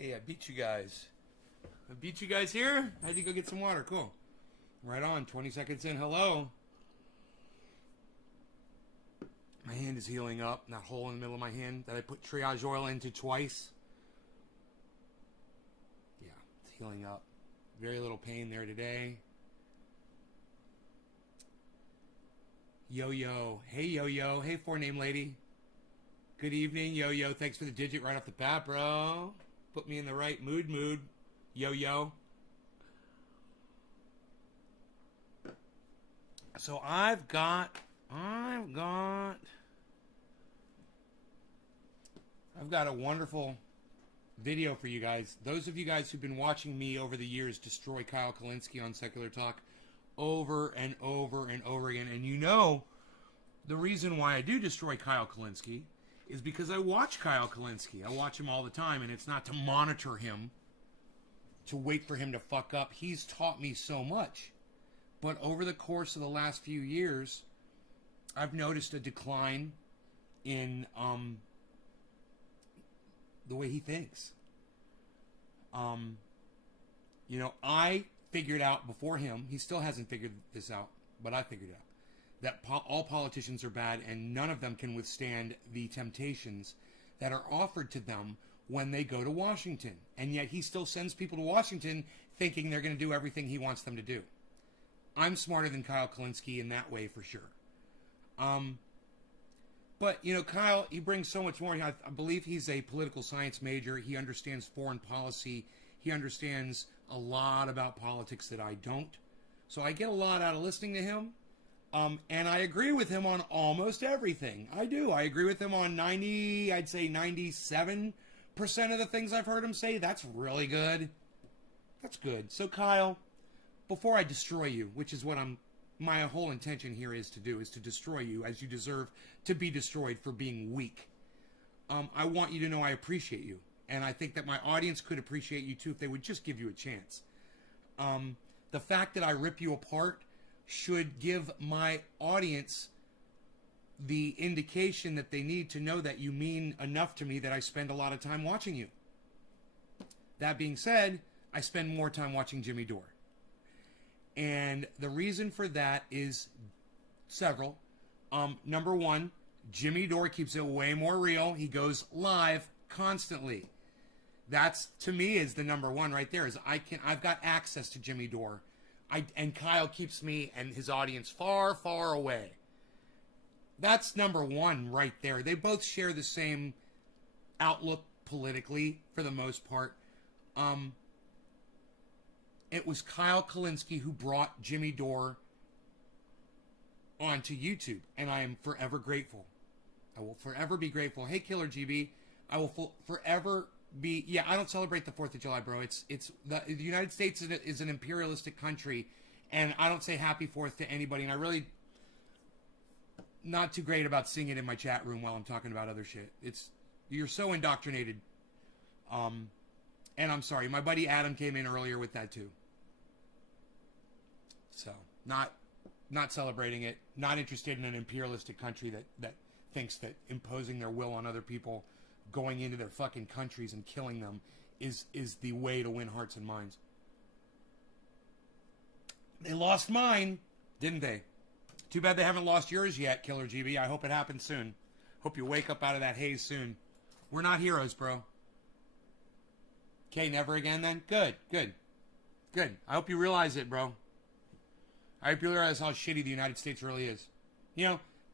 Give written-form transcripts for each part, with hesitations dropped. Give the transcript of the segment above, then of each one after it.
Hey, I beat you guys. I beat you guys here? I had to go get some water. Cool. Right on. 20 seconds in. Hello. My hand is healing up. That hole in the middle of my hand that I put triage oil into twice. Yeah, it's healing up. Very little pain there today. Yo-Yo. Hey, Yo-Yo. Hey, four-name lady. Good evening, Yo-Yo. Thanks for the digit right off the bat, bro. Put me in the right mood. Yo-Yo. So I've got a wonderful video for you guys. Those of you guys who've been watching me over the years destroy Kyle Kalinske on Secular Talk over and over and over again. And you know the reason why I do destroy Kyle Kalinske is because I watch Kyle Kalinske. I watch him all the time, and it's not to monitor him, to wait for him to fuck up. He's taught me so much. But over the course of the last few years, I've noticed a decline in the way he thinks. I figured out before him, he still hasn't figured this out, but I figured it out, that all politicians are bad and none of them can withstand the temptations that are offered to them when they go to Washington. And yet he still sends people to Washington thinking they're going to do everything he wants them to do. I'm smarter than Kyle Kalinske in that way for sure. But, Kyle, he brings so much more. I believe he's a political science major. He understands foreign policy. He understands a lot about politics that I don't. So I get a lot out of listening to him. And I agree with him on almost everything. I do. I agree with him on 97% of the things I've heard him say. That's really good. That's good. So, Kyle, before I destroy you, which is what my whole intention here is to do, is to destroy you as you deserve to be destroyed for being weak. I want you to know I appreciate you. And I think that my audience could appreciate you too if they would just give you a chance. The fact that I rip you apart should give my audience the indication that they need to know that you mean enough to me that I spend a lot of time watching you. That being said, I spend more time watching Jimmy Dore. And the reason for that is several. Number one, Jimmy Dore keeps it way more real. He goes live constantly. That's, to me, is the number one right there. I've got access to Jimmy Dore. And Kyle keeps me and his audience far, far away. That's number one right there. They both share the same outlook politically, for the most part. It was Kyle Kalinske who brought Jimmy Dore onto YouTube, and I am forever grateful. I will forever be grateful. Hey, Killer GB, I will forever be. Yeah, I don't celebrate the 4th of July, bro. It's the United States is an imperialistic country, and I don't say Happy 4th to anybody. And I really not too great about seeing it in my chat room while I'm talking about other shit. You're so indoctrinated. And I'm sorry, my buddy Adam came in earlier with that too. So, not celebrating it, not interested in an imperialistic country that thinks that imposing their will on other people, going into their fucking countries and killing them is the way to win hearts and minds. They lost mine, didn't they? Too bad they haven't lost yours yet, Killer GB. I hope it happens soon. Hope you wake up out of that haze soon. We're not heroes, bro. Okay, never again then? Good. I hope you realize it, bro. I hope you realize how shitty the United States really is.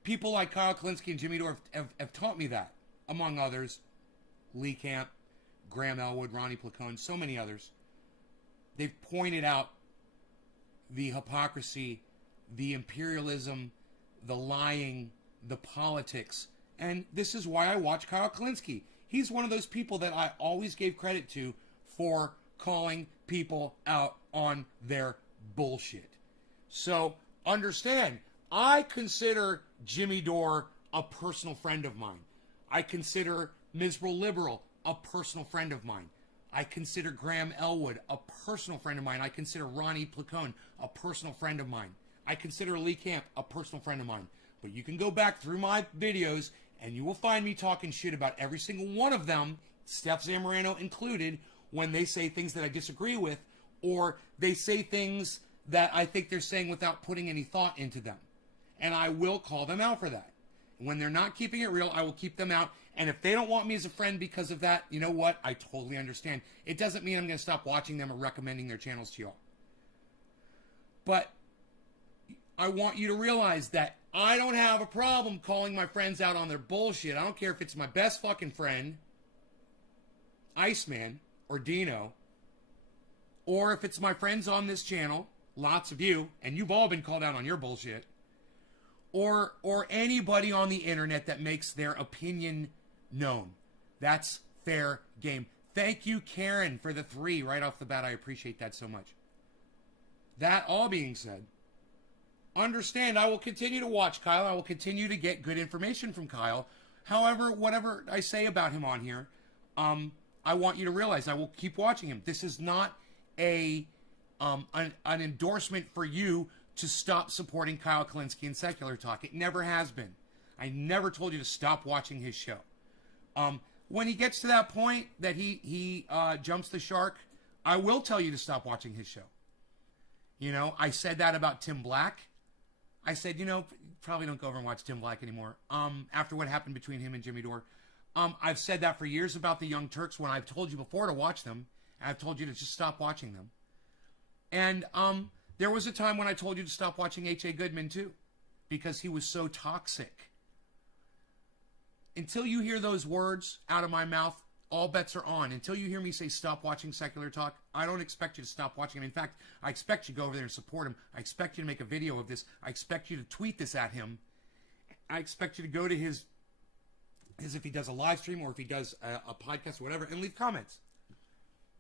People like Kyle Kalinske and Jimmy Dore have taught me that, among others. Lee Camp, Graham Elwood, Ronnie Placone, so many others. They've pointed out the hypocrisy, the imperialism, the lying, the politics. And this is why I watch Kyle Kalinske. He's one of those people that I always gave credit to for calling people out on their bullshit. So, understand, I consider Jimmy Dore a personal friend of mine. I consider Miserable Liberal a personal friend of mine. I consider Graham Elwood a personal friend of mine. I consider Ronnie Placone a personal friend of mine. I consider Lee Camp a personal friend of mine. But you can go back through my videos and you will find me talking shit about every single one of them, Steph Zamorano included, when they say things that I disagree with, or they say things that I think they're saying without putting any thought into them. And I will call them out for that. When they're not keeping it real, I will keep them out. And if they don't want me as a friend because of that, you know what? I totally understand. It doesn't mean I'm going to stop watching them or recommending their channels to y'all. But I want you to realize that I don't have a problem calling my friends out on their bullshit. I don't care if it's my best fucking friend, Iceman, or Dino, or if it's my friends on this channel, lots of you, and you've all been called out on your bullshit, or anybody on the internet that makes their opinion known. That's fair game. Thank you, Karen, for the 3 right off the bat. I appreciate that so much. That all being said, understand I will continue to watch Kyle. I will continue to get good information from Kyle. However, whatever I say about him on here, I want you to realize I will keep watching him. This is not an endorsement for you to stop supporting Kyle Kalinske and Secular Talk. It never has been. I never told you to stop watching his show. When he gets to that point that he jumps the shark, I will tell you to stop watching his show. You know, I said that about Tim Black. I said, you know, probably don't go over and watch Tim Black anymore. After what happened between him and Jimmy Dore. I've said that for years about the Young Turks when I've told you before to watch them. And I've told you to just stop watching them. And there was a time when I told you to stop watching H.A. Goodman too. Because he was so toxic. Until you hear those words out of my mouth, all bets are on. Until you hear me say stop watching Secular Talk, I don't expect you to stop watching him. In fact, I expect you to go over there and support him. I expect you to make a video of this. I expect you to tweet this at him. I expect you to go to his if he does a live stream or if he does a podcast or whatever, and leave comments.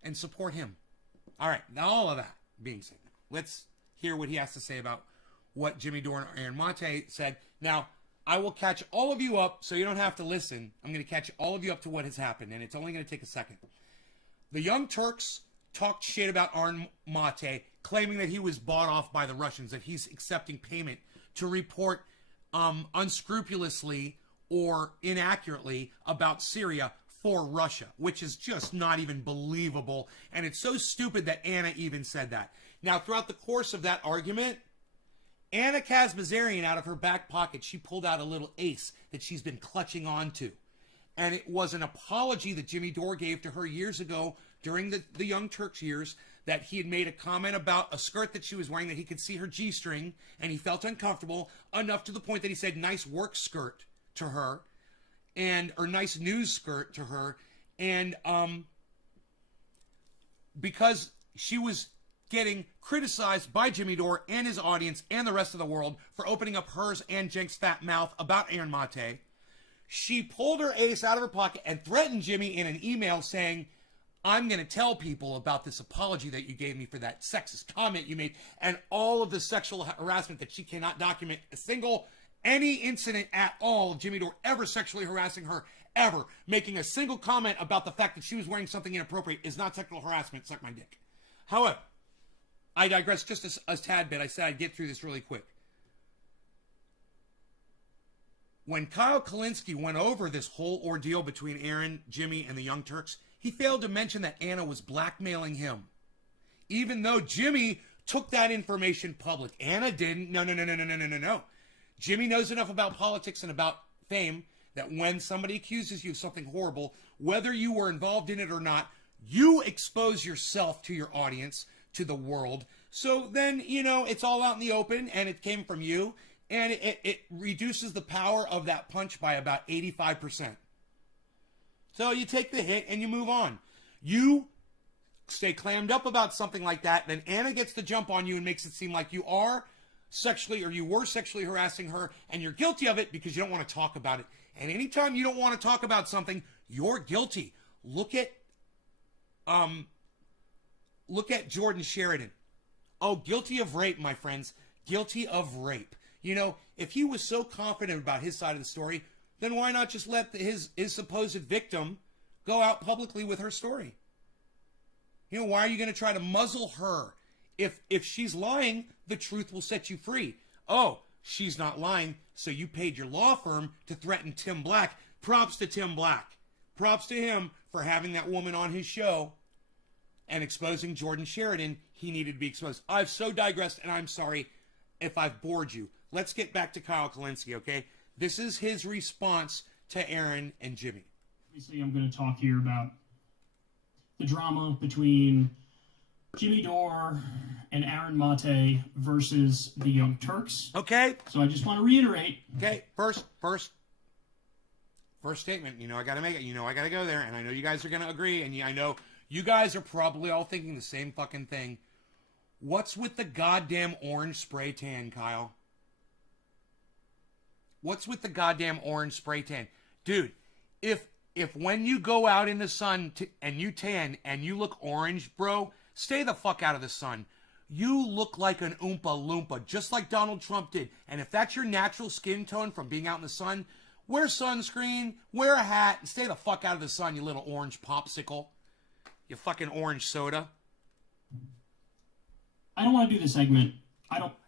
And support him. All right, now all of that being said, let's hear what he has to say about what Jimmy Dore and Aaron Mate said. Now, I will catch all of you up so you don't have to listen. I'm going to catch all of you up to what has happened, and it's only going to take a second. The Young Turks talked shit about Aaron Mate, claiming that he was bought off by the Russians, that he's accepting payment to report unscrupulously or inaccurately about Syria for Russia, which is just not even believable. And it's so stupid that Anna even said that. Now, throughout the course of that argument, Anna Kazmazarian, out of her back pocket, she pulled out a little ace that she's been clutching onto. And it was an apology that Jimmy Dore gave to her years ago during the Young Turks years, that he had made a comment about a skirt that she was wearing, that he could see her G-string, and he felt uncomfortable enough to the point that he said nice work skirt to her, or nice news skirt to her. And because she was getting criticized by Jimmy Dore and his audience and the rest of the world for opening up hers and Jenk's fat mouth about Aaron Mate, she pulled her ace out of her pocket and threatened Jimmy in an email saying, I'm going to tell people about this apology that you gave me for that sexist comment you made and all of the sexual harassment that she cannot document any incident at all of Jimmy Dore ever sexually harassing her, ever. Making a single comment about the fact that she was wearing something inappropriate is not sexual harassment. Suck my dick. However, I digress just a tad bit. I said I'd get through this really quick. When Kyle Kalinske went over this whole ordeal between Aaron, Jimmy, and the Young Turks, he failed to mention that Anna was blackmailing him. Even though Jimmy took that information public. Anna didn't. No. Jimmy knows enough about politics and about fame that when somebody accuses you of something horrible, whether you were involved in it or not, you expose yourself to your audience, to the world. So then, you know, it's all out in the open and it came from you, and it reduces the power of that punch by about 85%. So you take the hit and you move on. You stay clammed up about something like that, then Anna gets the jump on you and makes it seem like you are sexually, or you were sexually harassing her, and you're guilty of it because you don't want to talk about it. And anytime you don't want to talk about something, you're guilty. Look at Jordan Sheridan. Oh, guilty of rape, my friends. Guilty of rape. You know, if he was so confident about his side of the story, then why not just let his supposed victim go out publicly with her story? You know, why are you going to try to muzzle her? If she's lying, the truth will set you free. Oh, she's not lying, so you paid your law firm to threaten Tim Black. Props to Tim Black. Props to him for having that woman on his show and exposing Jordan Sheridan, he needed to be exposed. I've so digressed, and I'm sorry if I've bored you. Let's get back to Kyle Kalinske, okay? This is his response to Aaron and Jimmy. Obviously, I'm going to talk here about the drama between Jimmy Dore and Aaron Mate versus the Young Turks. Okay. So I just want to reiterate. Okay, first statement. You know I got to make it. You know I got to go there, and I know you guys are going to agree, and I know you guys are probably all thinking the same fucking thing. What's with the goddamn orange spray tan, Kyle? What's with the goddamn orange spray tan? Dude, if when you go out in the sun and you tan and you look orange, bro, stay the fuck out of the sun. You look like an Oompa Loompa, just like Donald Trump did. And if that's your natural skin tone from being out in the sun, wear sunscreen, wear a hat, and stay the fuck out of the sun, you little orange popsicle. You fucking orange soda. I don't want to do the segment.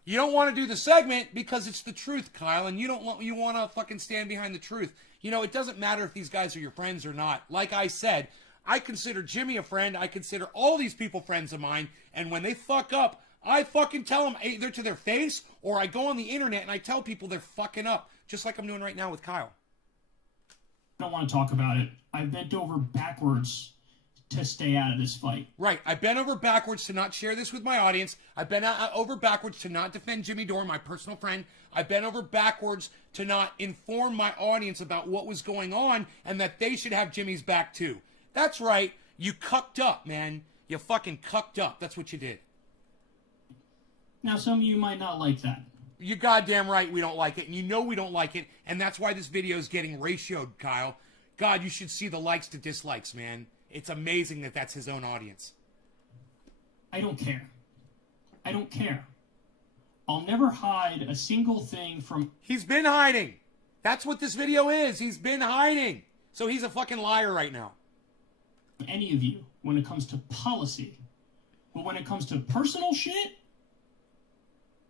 You don't want to do the segment because it's the truth, Kyle, and you want to fucking stand behind the truth. You know, it doesn't matter if these guys are your friends or not. Like I said, I consider Jimmy a friend. I consider all these people friends of mine. And when they fuck up, I fucking tell them either to their face or I go on the internet and I tell people they're fucking up. Just like I'm doing right now with Kyle. I don't want to talk about it. I've bent over backwards to stay out of this fight. Right. I bent over backwards to not share this with my audience. I bent over backwards to not defend Jimmy Dore, my personal friend. I bent over backwards to not inform my audience about what was going on and that they should have Jimmy's back too. That's right. You cucked up, man. You fucking cucked up. That's what you did. Now, some of you might not like that. You're goddamn right we don't like it, and you know we don't like it, and that's why this video is getting ratioed, Kyle. God, you should see the likes to dislikes, man. It's amazing that that's his own audience. I don't care. I don't care. I'll never hide a single thing from... He's been hiding. That's what this video is. He's been hiding. So he's a fucking liar right now. Any of you when it comes to policy. But when it comes to personal shit,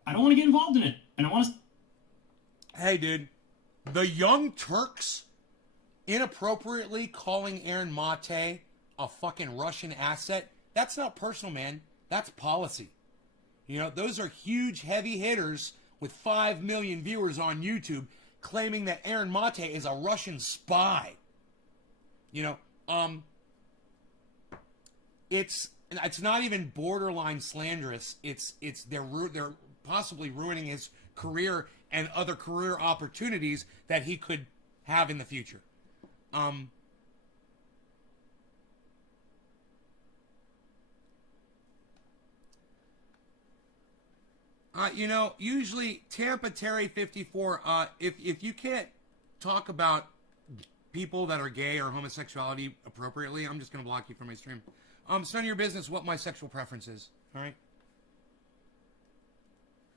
I don't want to get involved in it. And I want to... Hey, dude. The Young Turks inappropriately calling Aaron Mate a fucking Russian asset, that's not personal, man. That's policy. You know, those are huge, heavy hitters with 5 million viewers on YouTube claiming that Aaron Mate is a Russian spy. You know, it's not even borderline slanderous. They're possibly ruining his career and other career opportunities that he could have in the future. You know, usually Tampa Terry 54. If you can't talk about people that are gay or homosexuality appropriately, I'm just gonna block you from my stream. It's none of your business what my sexual preference is. All right.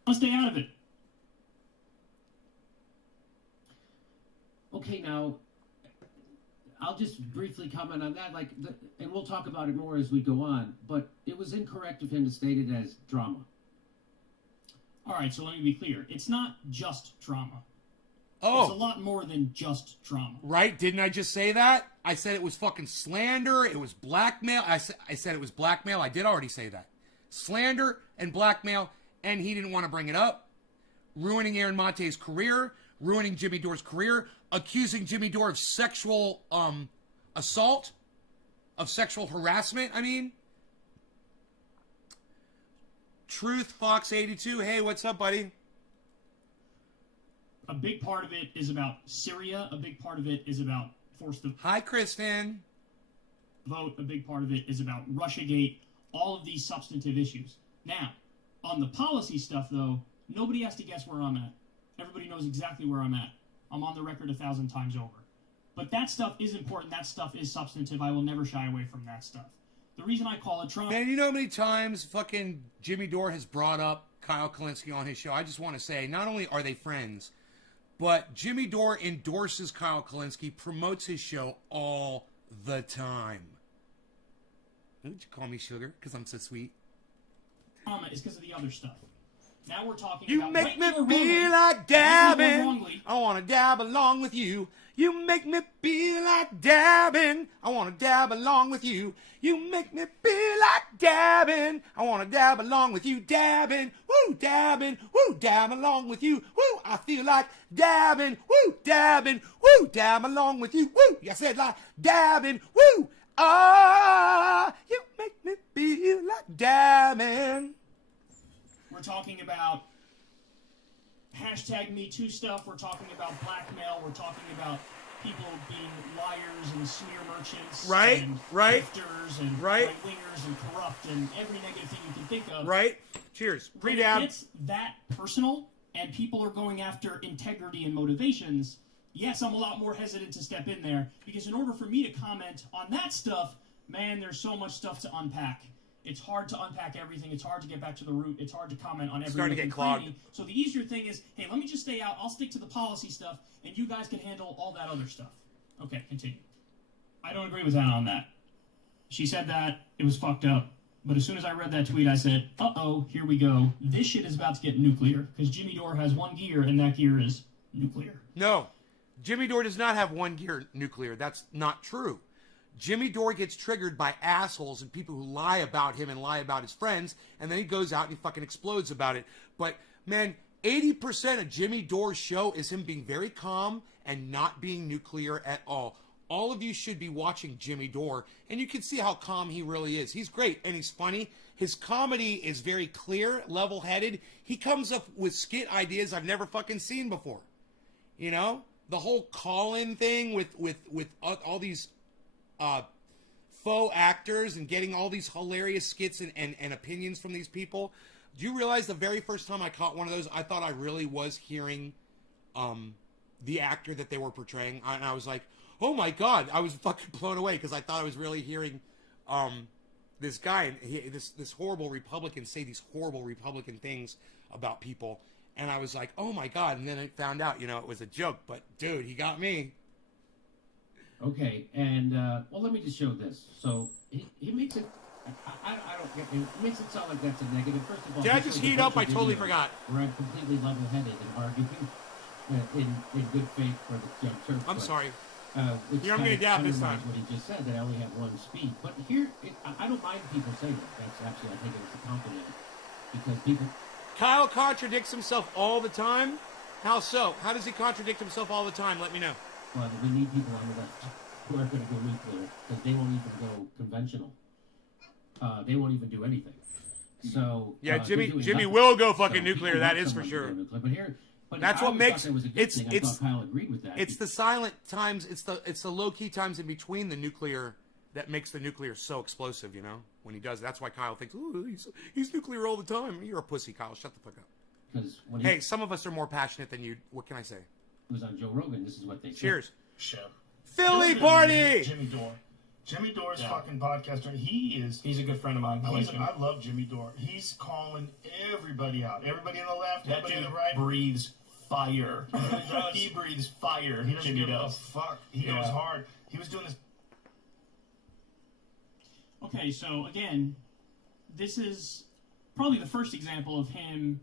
I'll stay out of it. Okay, now I'll just briefly comment on that, and we'll talk about it more as we go on. But it was incorrect of him to state it as drama. All right, so let me be clear. It's not just drama. Oh. It's a lot more than just drama. Right? Didn't I just say that? I said it was fucking slander. It was blackmail. I said it was blackmail. I did already say that. Slander and blackmail, and he didn't want to bring it up. Ruining Aaron Mate's career, ruining Jimmy Dore's career, accusing Jimmy Dore of sexual assault, of sexual harassment, I mean. Truth Fox 82. Hey, what's up, buddy? A big part of it is about Syria. A big part of it is about forced Hi, Kristen. vote. A big part of it is about Russiagate. All of these substantive issues. Now, on the policy stuff, though, nobody has to guess where I'm at. Everybody knows exactly where I'm at. I'm on the record 1,000 times over. But that stuff is important. That stuff is substantive. I will never shy away from that stuff. The reason I call it Trump... Man, you know how many times fucking Jimmy Dore has brought up Kyle Kalinske on his show? I just want to say, not only are they friends, but Jimmy Dore endorses Kyle Kalinske, promotes his show all the time. Would you call me sugar? Because I'm so sweet. Trauma is because of the other stuff. Now we're talking You about make me rightly or feel wrongly, like rightly or dabbing. wrongly. I want to dab along with you. You make me feel like dabbing. I want to dab along with you. You make me feel like dabbing. I want to dab along with you. Dabbing. Woo, dabbing. Woo, dab along with you. Woo, I feel like dabbing. Woo, dabbing. Woo, dab along with you. Woo, I said like dabbing. Woo, ah, you make me feel like dabbing. We're talking about hashtag Me Too stuff. We're talking about blackmail. We're talking about people being liars and smear merchants. Right, and right, grifters and right. right-wingers and corrupt and every negative thing you can think of. Right? Cheers. When it gets that personal and people are going after integrity and motivations, yes, I'm a lot more hesitant to step in there because in order for me to comment on that stuff, man, there's so much stuff to unpack. It's hard to unpack everything. It's hard to get back to the root. It's hard to comment on every Starting to get clogged. So the easier thing is, hey, let me just stay out. I'll stick to the policy stuff, and you guys can handle all that other stuff. Okay, continue. I don't agree with Anna on that. She said that. It was fucked up. But as soon as I read that tweet, I said, uh-oh, here we go. This shit is about to get nuclear, because Jimmy Dore has one gear, and that gear is nuclear. No. Jimmy Dore does not have one gear nuclear. That's not true. Jimmy Dore gets triggered by assholes and people who lie about him and lie about his friends, and then he goes out and he fucking explodes about it. But, man, 80% of Jimmy Dore's show is him being very calm and not being nuclear at all. All of you should be watching Jimmy Dore, and you can see how calm he really is. He's great, and he's funny. His comedy is very clear, level-headed. He comes up with skit ideas I've never fucking seen before. You know? The whole call-in thing with all these faux actors and getting all these hilarious skits and opinions from these people. Do you realize the very first time I caught one of those, I thought I really was hearing the actor that they were portraying, and I was like, oh my god, I was fucking blown away because I thought I was really hearing this guy, this horrible Republican say these horrible Republican things about people, and I was like, oh my god, and then I found out, it was a joke, but dude, he got me. Okay, and well, let me just show this. So he makes it. I don't get it. It makes it sound like that's a negative. First of all, did I just heat up? I totally forgot. Where I'm completely level-headed and arguing in good faith for the young church. I'm sorry. Which Here, I'm going to dab this time. What he just said, that I only have one speed. But here, I don't mind people saying that. That's actually, I think it's a compliment because people. Kyle contradicts himself all the time. How so? How does he contradict himself all the time? Let me know. Well, we need people on the left who are going to go nuclear because they won't even go conventional. They won't even do anything. So yeah, Jimmy will go fucking nuclear. That is for sure. But that's what makes it's. I thought Kyle agreed with that. It's the silent times. It's the low key times in between the nuclear that makes the nuclear so explosive. When he does. That's why Kyle thinks, ooh, he's nuclear all the time. You're a pussy, Kyle. Shut the fuck up. Hey, some of us are more passionate than you. What can I say? It was on Joe Rogan. This is what they said. Cheers. Show. Philly party. Jimmy Dore. Jimmy Dore's fucking podcaster. He's a good friend of mine. I love Jimmy Dore. He's calling everybody out. Everybody on the left, everybody on the right. Breathes fire. He really does. He breathes fire. He doesn't Jimmy give a does. fuck. He goes hard. He was doing this. Okay, so again, this is probably the first example of him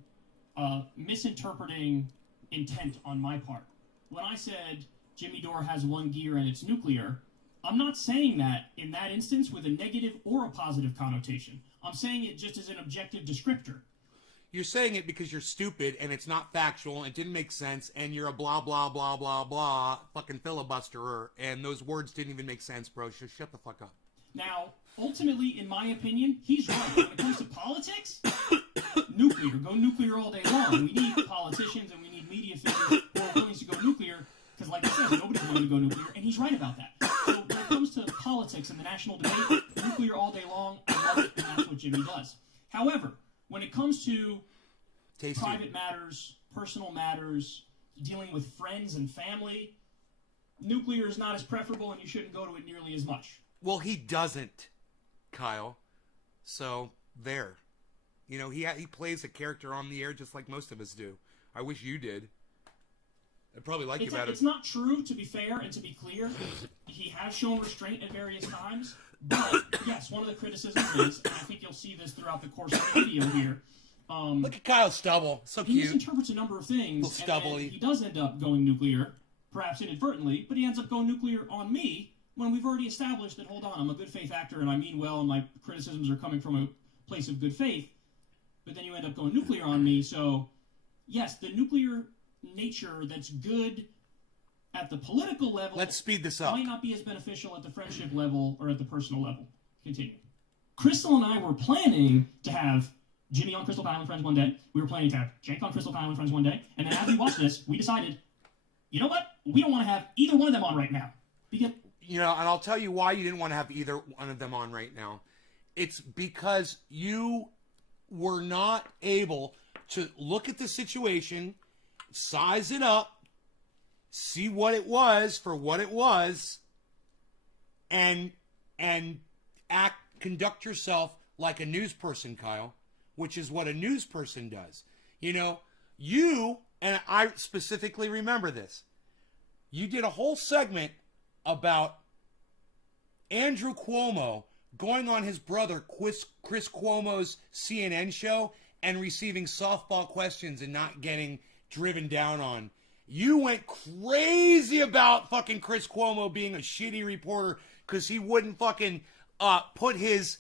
misinterpreting intent on my part. When I said Jimmy Dore has one gear and it's nuclear, I'm not saying that in that instance with a negative or a positive connotation. I'm saying it just as an objective descriptor. You're saying it because you're stupid and it's not factual and it didn't make sense and you're a blah, blah, blah, blah, blah fucking filibusterer and those words didn't even make sense, bro. Just shut the fuck up. Now, ultimately, in my opinion, he's right. When it comes to politics, nuclear. Go nuclear all day long. We need politicians and we need media figures who are willing to go nuclear because, like I said, nobody's willing to go nuclear, and he's right about that. So when it comes to politics and the national debate, nuclear all day long, I love it, and that's what Jimmy does. However, when it comes to private matters, personal matters, dealing with friends and family, nuclear is not as preferable, and you shouldn't go to it nearly as much. Well, he doesn't, Kyle. So, there. He plays a character on the air just like most of us do. I wish you did. I'd probably like you better. It's not true, to be fair and to be clear. He has shown restraint at various times. But, yes, one of the criticisms is, and I think you'll see this throughout the course of the video here, Look at Kyle Stubble. So he cute. misinterprets a number of things, Little stubbly. and he does end up going nuclear, perhaps inadvertently, but he ends up going nuclear on me when we've already established that, hold on, I'm a good faith actor and I mean well and my criticisms are coming from a place of good faith, but then you end up going nuclear on me. So, yes, the nuclear nature that's good at the political level, Let's speed this up. might not be as beneficial at the friendship level or at the personal level. Continue. Crystal and I were planning to have Jimmy on Crystal Kyle and Friends one day. We were planning to have Jake on Crystal Kyle and Friends one day. And then as we watched this, we decided, you know what? We don't want to have either one of them on right now. Because And I'll tell you why you didn't want to have either one of them on right now. It's because you were not able to look at the situation, size it up, see what it was for what it was, and conduct yourself like a news person, Kyle, which is what a news person does. You, and I specifically remember this, you did a whole segment about Andrew Cuomo going on his brother Chris Cuomo's CNN show and receiving softball questions and not getting driven down on. You went crazy about fucking Chris Cuomo being a shitty reporter because he wouldn't fucking put his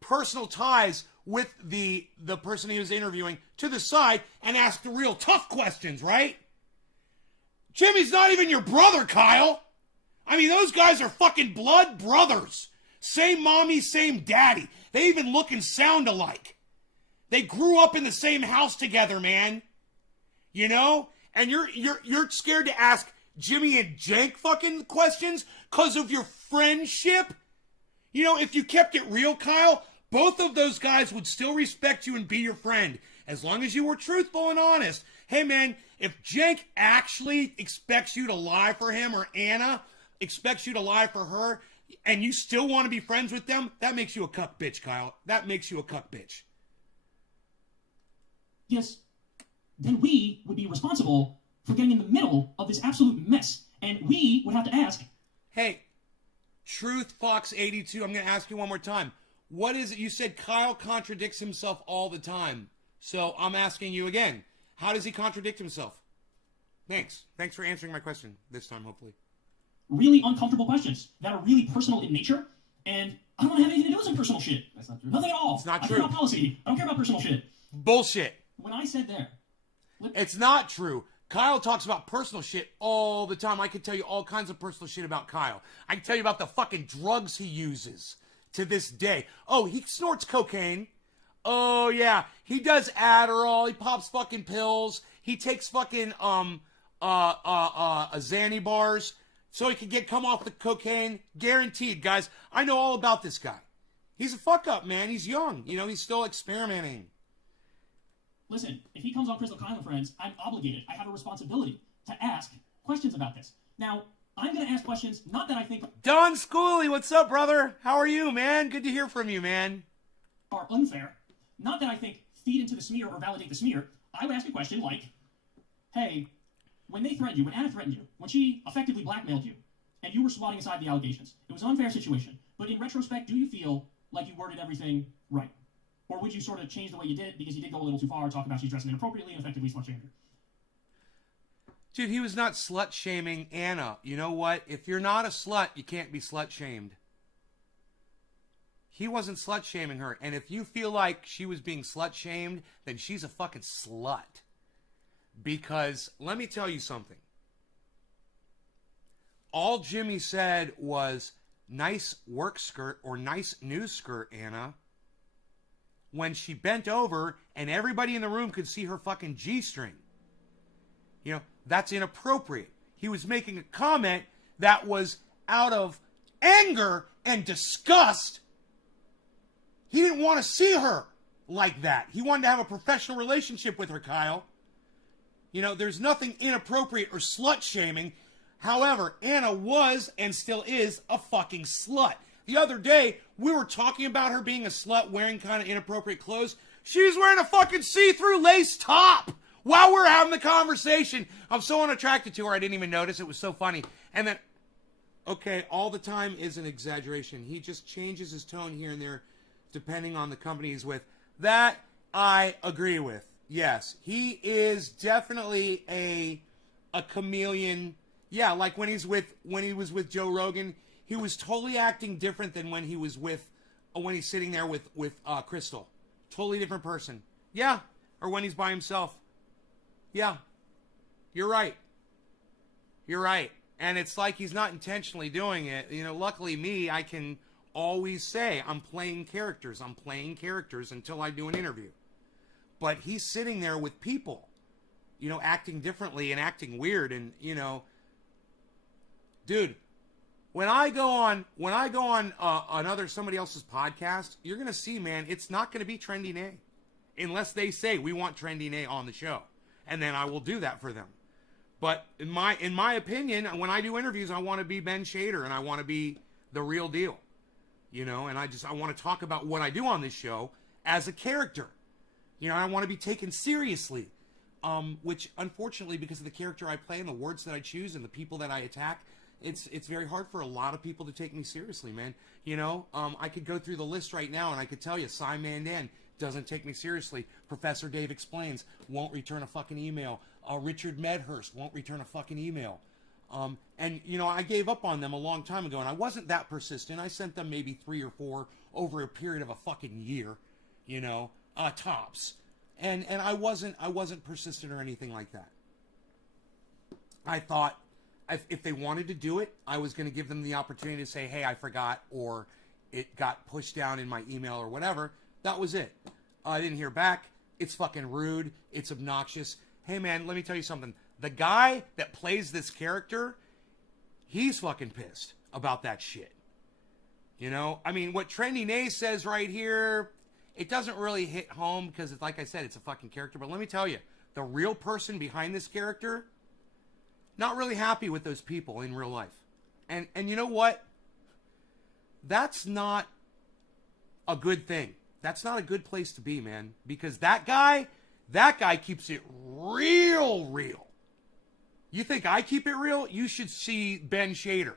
personal ties with the person he was interviewing to the side and ask the real tough questions, right? Jimmy's not even your brother, Kyle. I mean, those guys are fucking blood brothers. Same mommy, same daddy. They even look and sound alike. They grew up in the same house together, man. And you're scared to ask Jimmy and Jake fucking questions because of your friendship? If you kept it real, Kyle, both of those guys would still respect you and be your friend as long as you were truthful and honest. Hey, man, if Jake actually expects you to lie for him or Anna expects you to lie for her and you still want to be friends with them, that makes you a cuck bitch, Kyle. That makes you a cuck bitch. yes, then we would be responsible for getting in the middle of this absolute mess. And we would have to ask, Hey, Truth Fox 82, I'm going to ask you one more time. What is it? You said Kyle contradicts himself all the time. So I'm asking you again. How does he contradict himself? Thanks. Thanks for answering my question this time, hopefully. really uncomfortable questions that are really personal in nature, and I don't want to have anything to do with some personal shit. That's not true. Nothing at all. It's not I true. care about policy. I don't care about personal shit. Bullshit. When I said there, It's not true. Kyle talks about personal shit all the time. I can tell you all kinds of personal shit about Kyle. I can tell you about the fucking drugs he uses to this day. Oh, he snorts cocaine. Oh, yeah. He does Adderall. He pops fucking pills. He takes fucking Xanny bars so he can come off the cocaine. Guaranteed, guys. I know all about this guy. He's a fuck up, man. He's young. He's still experimenting. listen, if he comes on Crystal Kyle and Friends, I'm obligated. I have a responsibility to ask questions about this. Now, I'm going to ask questions, not that I think Don Schooley, what's up, brother? How are you, man? Good to hear from you, man. are unfair, not that I think feed into the smear or validate the smear. I would ask a question like, hey, when they threatened you, when Anna threatened you, when she effectively blackmailed you, and you were swatting aside the allegations, it was an unfair situation. But in retrospect, do you feel like you worded everything right? Or would you sort of change the way you did it because you did go a little too far, talk about she's dressing inappropriately and effectively slut-shamed her? Dude, he was not slut-shaming Anna. You know what? If you're not a slut, you can't be slut-shamed. He wasn't slut-shaming her. And if you feel like she was being slut-shamed, then she's a fucking slut. Because, let me tell you something. All Jimmy said was, nice work skirt or nice news skirt, Anna. When she bent over and everybody in the room could see her fucking G-string. That's inappropriate. He was making a comment that was out of anger and disgust. He didn't want to see her like that. He wanted to have a professional relationship with her, Kyle. There's nothing inappropriate or slut-shaming. However, Anna was and still is a fucking slut. The other day, we were talking about her being a slut, wearing kind of inappropriate clothes. She was wearing a fucking see-through lace top while we're having the conversation. I'm so unattracted to her, I didn't even notice. It was so funny. And then, okay, all the time is an exaggeration. He just changes his tone here and there depending on the company he's with. That I agree with. Yes, he is definitely a chameleon. Yeah, like when he was with Joe Rogan, he was totally acting different than when he's sitting there with Crystal. Totally different person. Yeah, or when he's by himself. Yeah, you're right. You're right. And it's like he's not intentionally doing it. You know, luckily me, I can always say I'm playing characters. I'm playing characters until I do an interview. But he's sitting there with people, you know, acting differently and acting weird. And, you know, dude, when I go on somebody else's podcast, you're going to see, man, it's not going to be Trendy Nay. Unless they say we want Trendy Nay on the show. And then I will do that for them. But in my opinion, when I do interviews, I want to be Ben Shader and I want to be the real deal. You know, and I want to talk about what I do on this show as a character. You know, I want to be taken seriously. Which, unfortunately, because of the character I play and the words that I choose and the people that I attack, it's very hard for a lot of people to take me seriously, man. You know, I could go through the list right now and I could tell you, Cy Mandan doesn't take me seriously. Professor Dave Explains won't return a fucking email. Richard Medhurst won't return a fucking email. And, you know, I gave up on them a long time ago, and I wasn't that persistent. I sent them maybe 3 or 4 over a period of a fucking year, you know, tops. And I wasn't persistent or anything like that. I thought if they wanted to do it, I was going to give them the opportunity to say, hey, I forgot, or it got pushed down in my email or whatever. That was it. I didn't hear back. It's fucking rude. It's obnoxious. Hey, man, let me tell you something. The guy that plays this character, he's fucking pissed about that shit. You know? I mean, what Trendy Nay says right here, it doesn't really hit home because, it's like I said, it's a fucking character. But let me tell you, the real person behind this character, not really happy with those people in real life. And you know what? That's not a good thing. That's not a good place to be, man. Because that guy keeps it real. You think I keep it real? You should see Ben Shader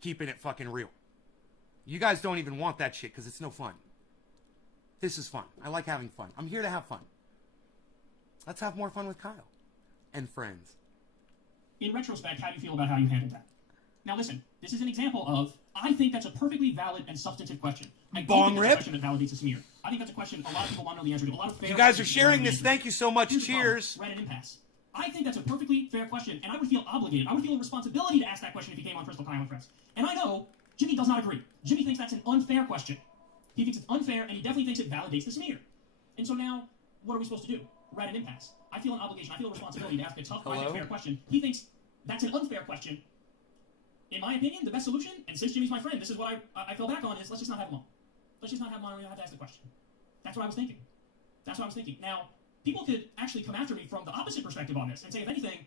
keeping it fucking real. You guys don't even want that shit because it's no fun. This is fun. I like having fun. I'm here to have fun. Let's have more fun with Kyle and friends. In retrospect, how do you feel about how you handled that? Now listen, this is an example of, I think that's a perfectly valid and substantive question. I Bong think that's rip? a question that validates a smear. I think that's a question a lot of people want to know the answer to. A lot of fair You guys are questions sharing know the this. answer Thank to. you so much. Here's the problem. Cheers. We're at an impasse. I think that's a perfectly fair question, and I would feel obligated. I would feel a responsibility to ask that question if he came on Crystal Kyle and Friends. And I know Jimmy does not agree. Jimmy thinks that's an unfair question. He thinks it's unfair, and he definitely thinks it validates the smear. And so now, what are we supposed to do? We're at an impasse. I feel an obligation. I feel a responsibility to ask a tough, private, fair question. He thinks that's an unfair question. In my opinion, the best solution, and since Jimmy's my friend, this is what I fell back on, is let's just not have him on. Let's just not have him on, and we don't have to ask the question. That's what I was thinking. Now, people could actually come after me from the opposite perspective on this and say, if anything,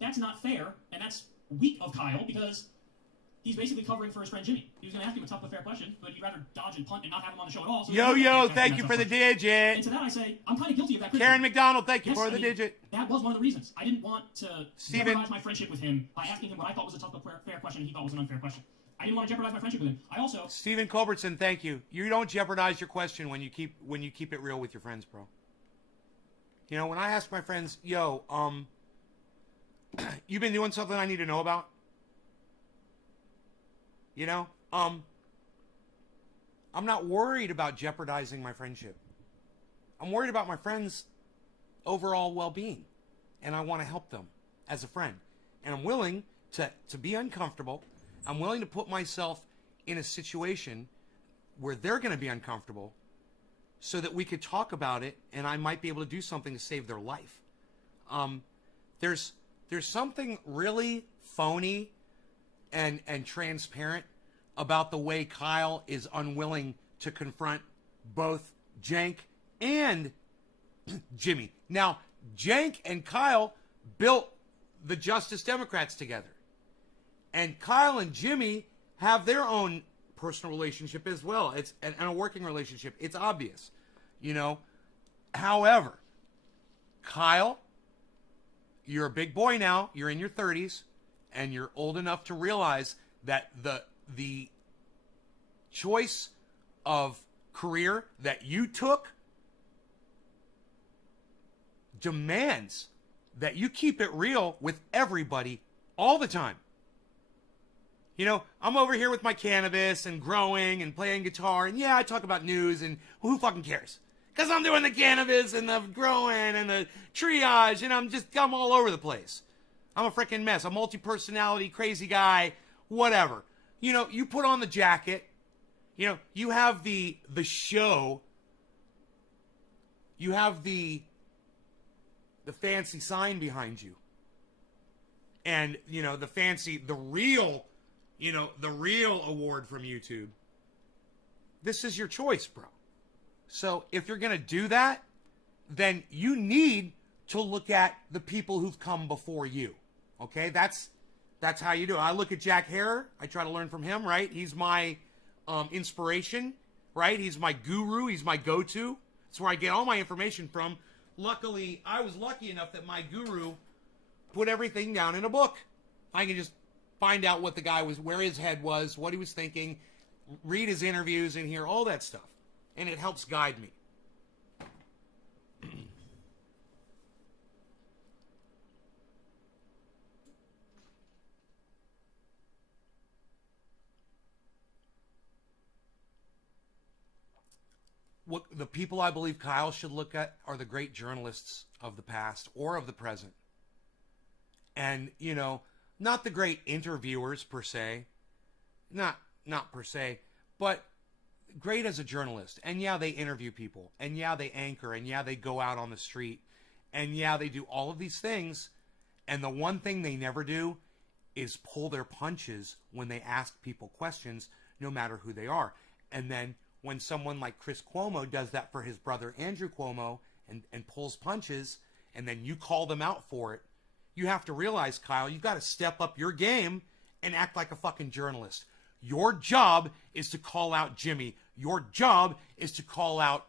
that's not fair, and that's weak of Kyle, because he's basically covering for his friend Jimmy. He was going to ask him a tough but fair question, but he'd rather dodge and punt and not have him on the show at all. So Yo, thank you for the digit. And to that I say, I'm kind of guilty of that criticism. Karen McDonald, thank you Yes, for the digit. That was one of the reasons. I didn't want to Steven. jeopardize my friendship with him by asking him what I thought was a tough but fair question and he thought was an unfair question. I didn't want to jeopardize my friendship with him. I also... Stephen Culbertson, thank you. You don't jeopardize your question when you keep it real with your friends, bro. You know, when I ask my friends, yo, you been doing something I need to know about? You know, I'm not worried about jeopardizing my friendship. I'm worried about my friends' overall well-being, and I want to help them as a friend. And I'm willing to be uncomfortable. I'm willing to put myself in a situation where they're going to be uncomfortable so that we could talk about it, and I might be able to do something to save their life. There's something really phony and transparent about the way Kyle is unwilling to confront both Jank and Jimmy. Now, Jank and Kyle built the Justice Democrats together. And Kyle and Jimmy have their own personal relationship as well. It's and a working relationship. It's obvious, you know. However, Kyle, you're a big boy now. You're in your 30s, and you're old enough to realize that the choice of career that you took demands that you keep it real with everybody all the time. You know, I'm over here with my cannabis and growing and playing guitar, and yeah, I talk about news, and who fucking cares? Because I'm doing the cannabis and the growing and the triage, and I'm all over the place. I'm a freaking mess, a multi-personality, crazy guy, whatever. You know, you put on the jacket, you know, you have the show, you have the fancy sign behind you. And, you know, the real award from YouTube. This is your choice, bro. So if you're going to do that, then you need to look at the people who've come before you. Okay? That's how you do it. I look at Jack Harrer. I try to learn from him, right? He's my inspiration, right? He's my guru. He's my go-to. It's where I get all my information from. Luckily, I was lucky enough that my guru put everything down in a book. I can just find out what the guy was, where his head was, what he was thinking, read his interviews and hear all that stuff. And it helps guide me. What the people I believe Kyle should look at are the great journalists of the past or of the present. And, you know, not the great interviewers per se, not per se, but great as a journalist. And yeah, they interview people, and yeah, they anchor, and yeah, they go out on the street, and yeah, they do all of these things. And the one thing they never do is pull their punches when they ask people questions, no matter who they are. And then when someone like Chris Cuomo does that for his brother Andrew Cuomo and pulls punches, and then you call them out for it, you have to realize, Kyle, you've got to step up your game and act like a fucking journalist. Your job is to call out Jimmy. Your job is to call out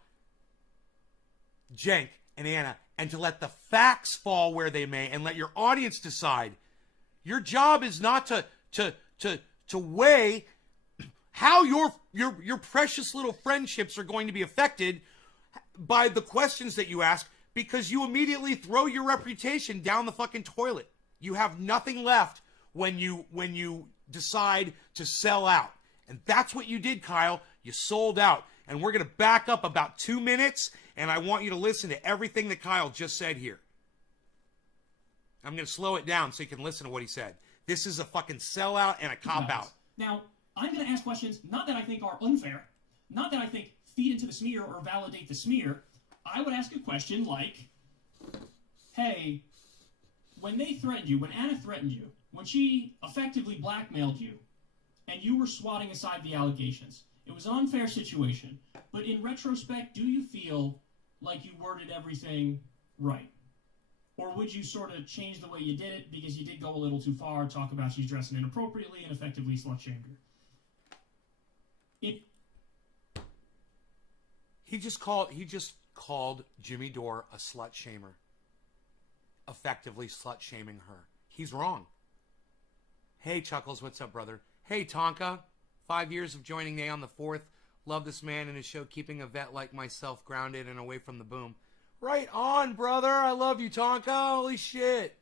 Cenk and Anna, and to let the facts fall where they may and let your audience decide. Your job is not to weigh how your precious little friendships are going to be affected by the questions that you ask, because you immediately throw your reputation down the fucking toilet. You have nothing left when you decide to sell out. And that's what you did, Kyle. You sold out. And we're going to back up about 2 minutes, and I want you to listen to everything that Kyle just said here. I'm going to slow it down so you can listen to what he said. This is a fucking sellout and a cop-out. Now, I'm going to ask questions, not that I think are unfair, not that I think feed into the smear or validate the smear. I would ask a question like, hey, when they threatened you, when Anna threatened you, when she effectively blackmailed you, and you were swatting aside the allegations, it was an unfair situation. But in retrospect, do you feel like you worded everything right? Or would you sort of change the way you did it because you did go a little too far, talk about she's dressing inappropriately and effectively slut-shamed her? He just called Jimmy Dore a slut-shamer. Effectively slut-shaming her. He's wrong. Hey, Chuckles, what's up, brother? Hey, Tonka. 5 years of joining Nay on the 4th. Love this man and his show, keeping a vet like myself grounded and away from the boom. Right on, brother. I love you, Tonka. Holy shit.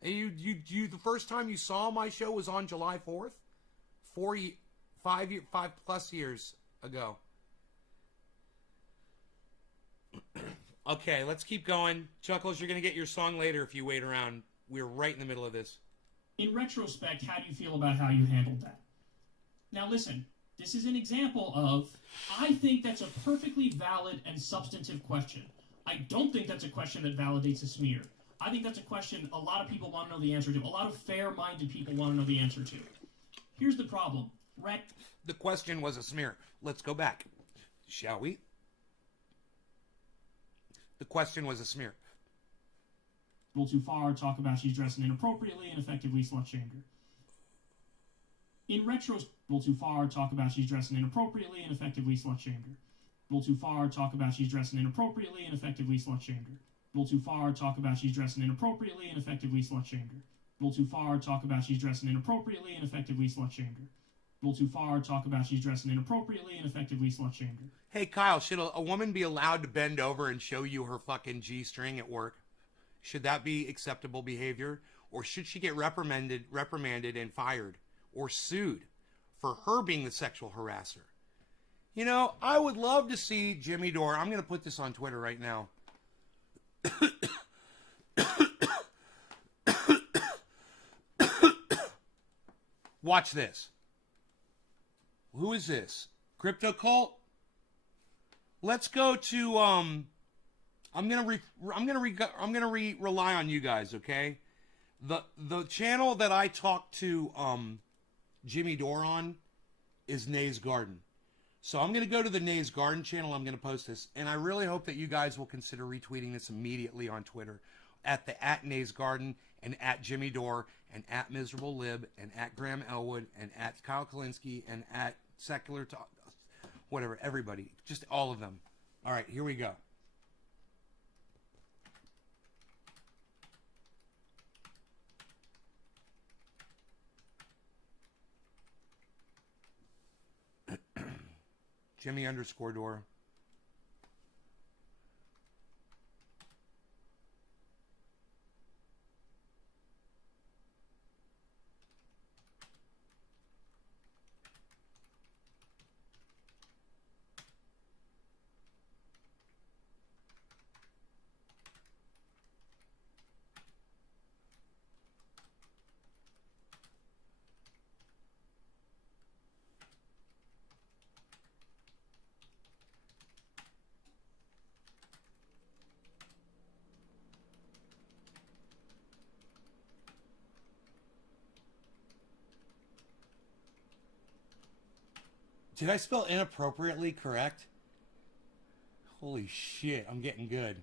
You the first time you saw my show was on July 4th? 5+ years ago. Okay, let's keep going. Chuckles, you're going to get your song later if you wait around. We're right in the middle of this. In retrospect, how do you feel about how you handled that? Now listen, this is an example of, I think that's a perfectly valid and substantive question. I don't think that's a question that validates a smear. I think that's a question a lot of people want to know the answer to. A lot of fair-minded people want to know the answer to. Here's the problem. The question was a smear. Let's go back, shall we? The question was a smear. A little too far, talk about she's dressing inappropriately and effectively slut-shamed her. In retrospect, a little too far, talk about she's dressing inappropriately and effectively slut-shamed her. A little too far, talk about she's dressing inappropriately and effectively slut-shamed her. A little too far, talk about she's dressing inappropriately and effectively slut-shamed her. A little too far, talk about she's dressing inappropriately and effectively slut-shamed her. A little too far, talk about she's dressing inappropriately, and effectively slut-shamed her. Hey, Kyle, should a woman be allowed to bend over and show you her fucking G-string at work? Should that be acceptable behavior? Or should she get reprimanded and fired or sued for her being the sexual harasser? You know, I would love to see Jimmy Dore. I'm going to put this on Twitter right now. Watch this. Who is this? Crypto Cult? Let's go to I'm gonna rely on you guys, okay? The channel that I talked to Jimmy Dore on is Nay's Garden. So I'm gonna go to the Nay's Garden channel. I'm gonna post this, and I really hope that you guys will consider retweeting this immediately on Twitter at Nay's Garden and at Jimmy Dore and at Miserable Lib and at Graham Elwood and at Kyle Kalinske and at Secular Talk, whatever, everybody, just all of them. All right, here we go. Jimmy_Dore. Did I spell inappropriately correct? Holy shit, I'm getting good.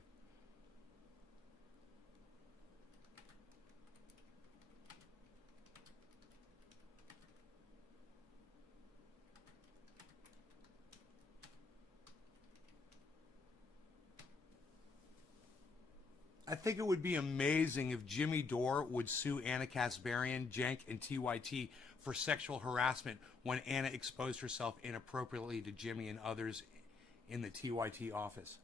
I think it would be amazing if Jimmy Dore would sue Anna Kasparian, Jank, and TYT for sexual harassment when Anna exposed herself inappropriately to Jimmy and others in the TYT office.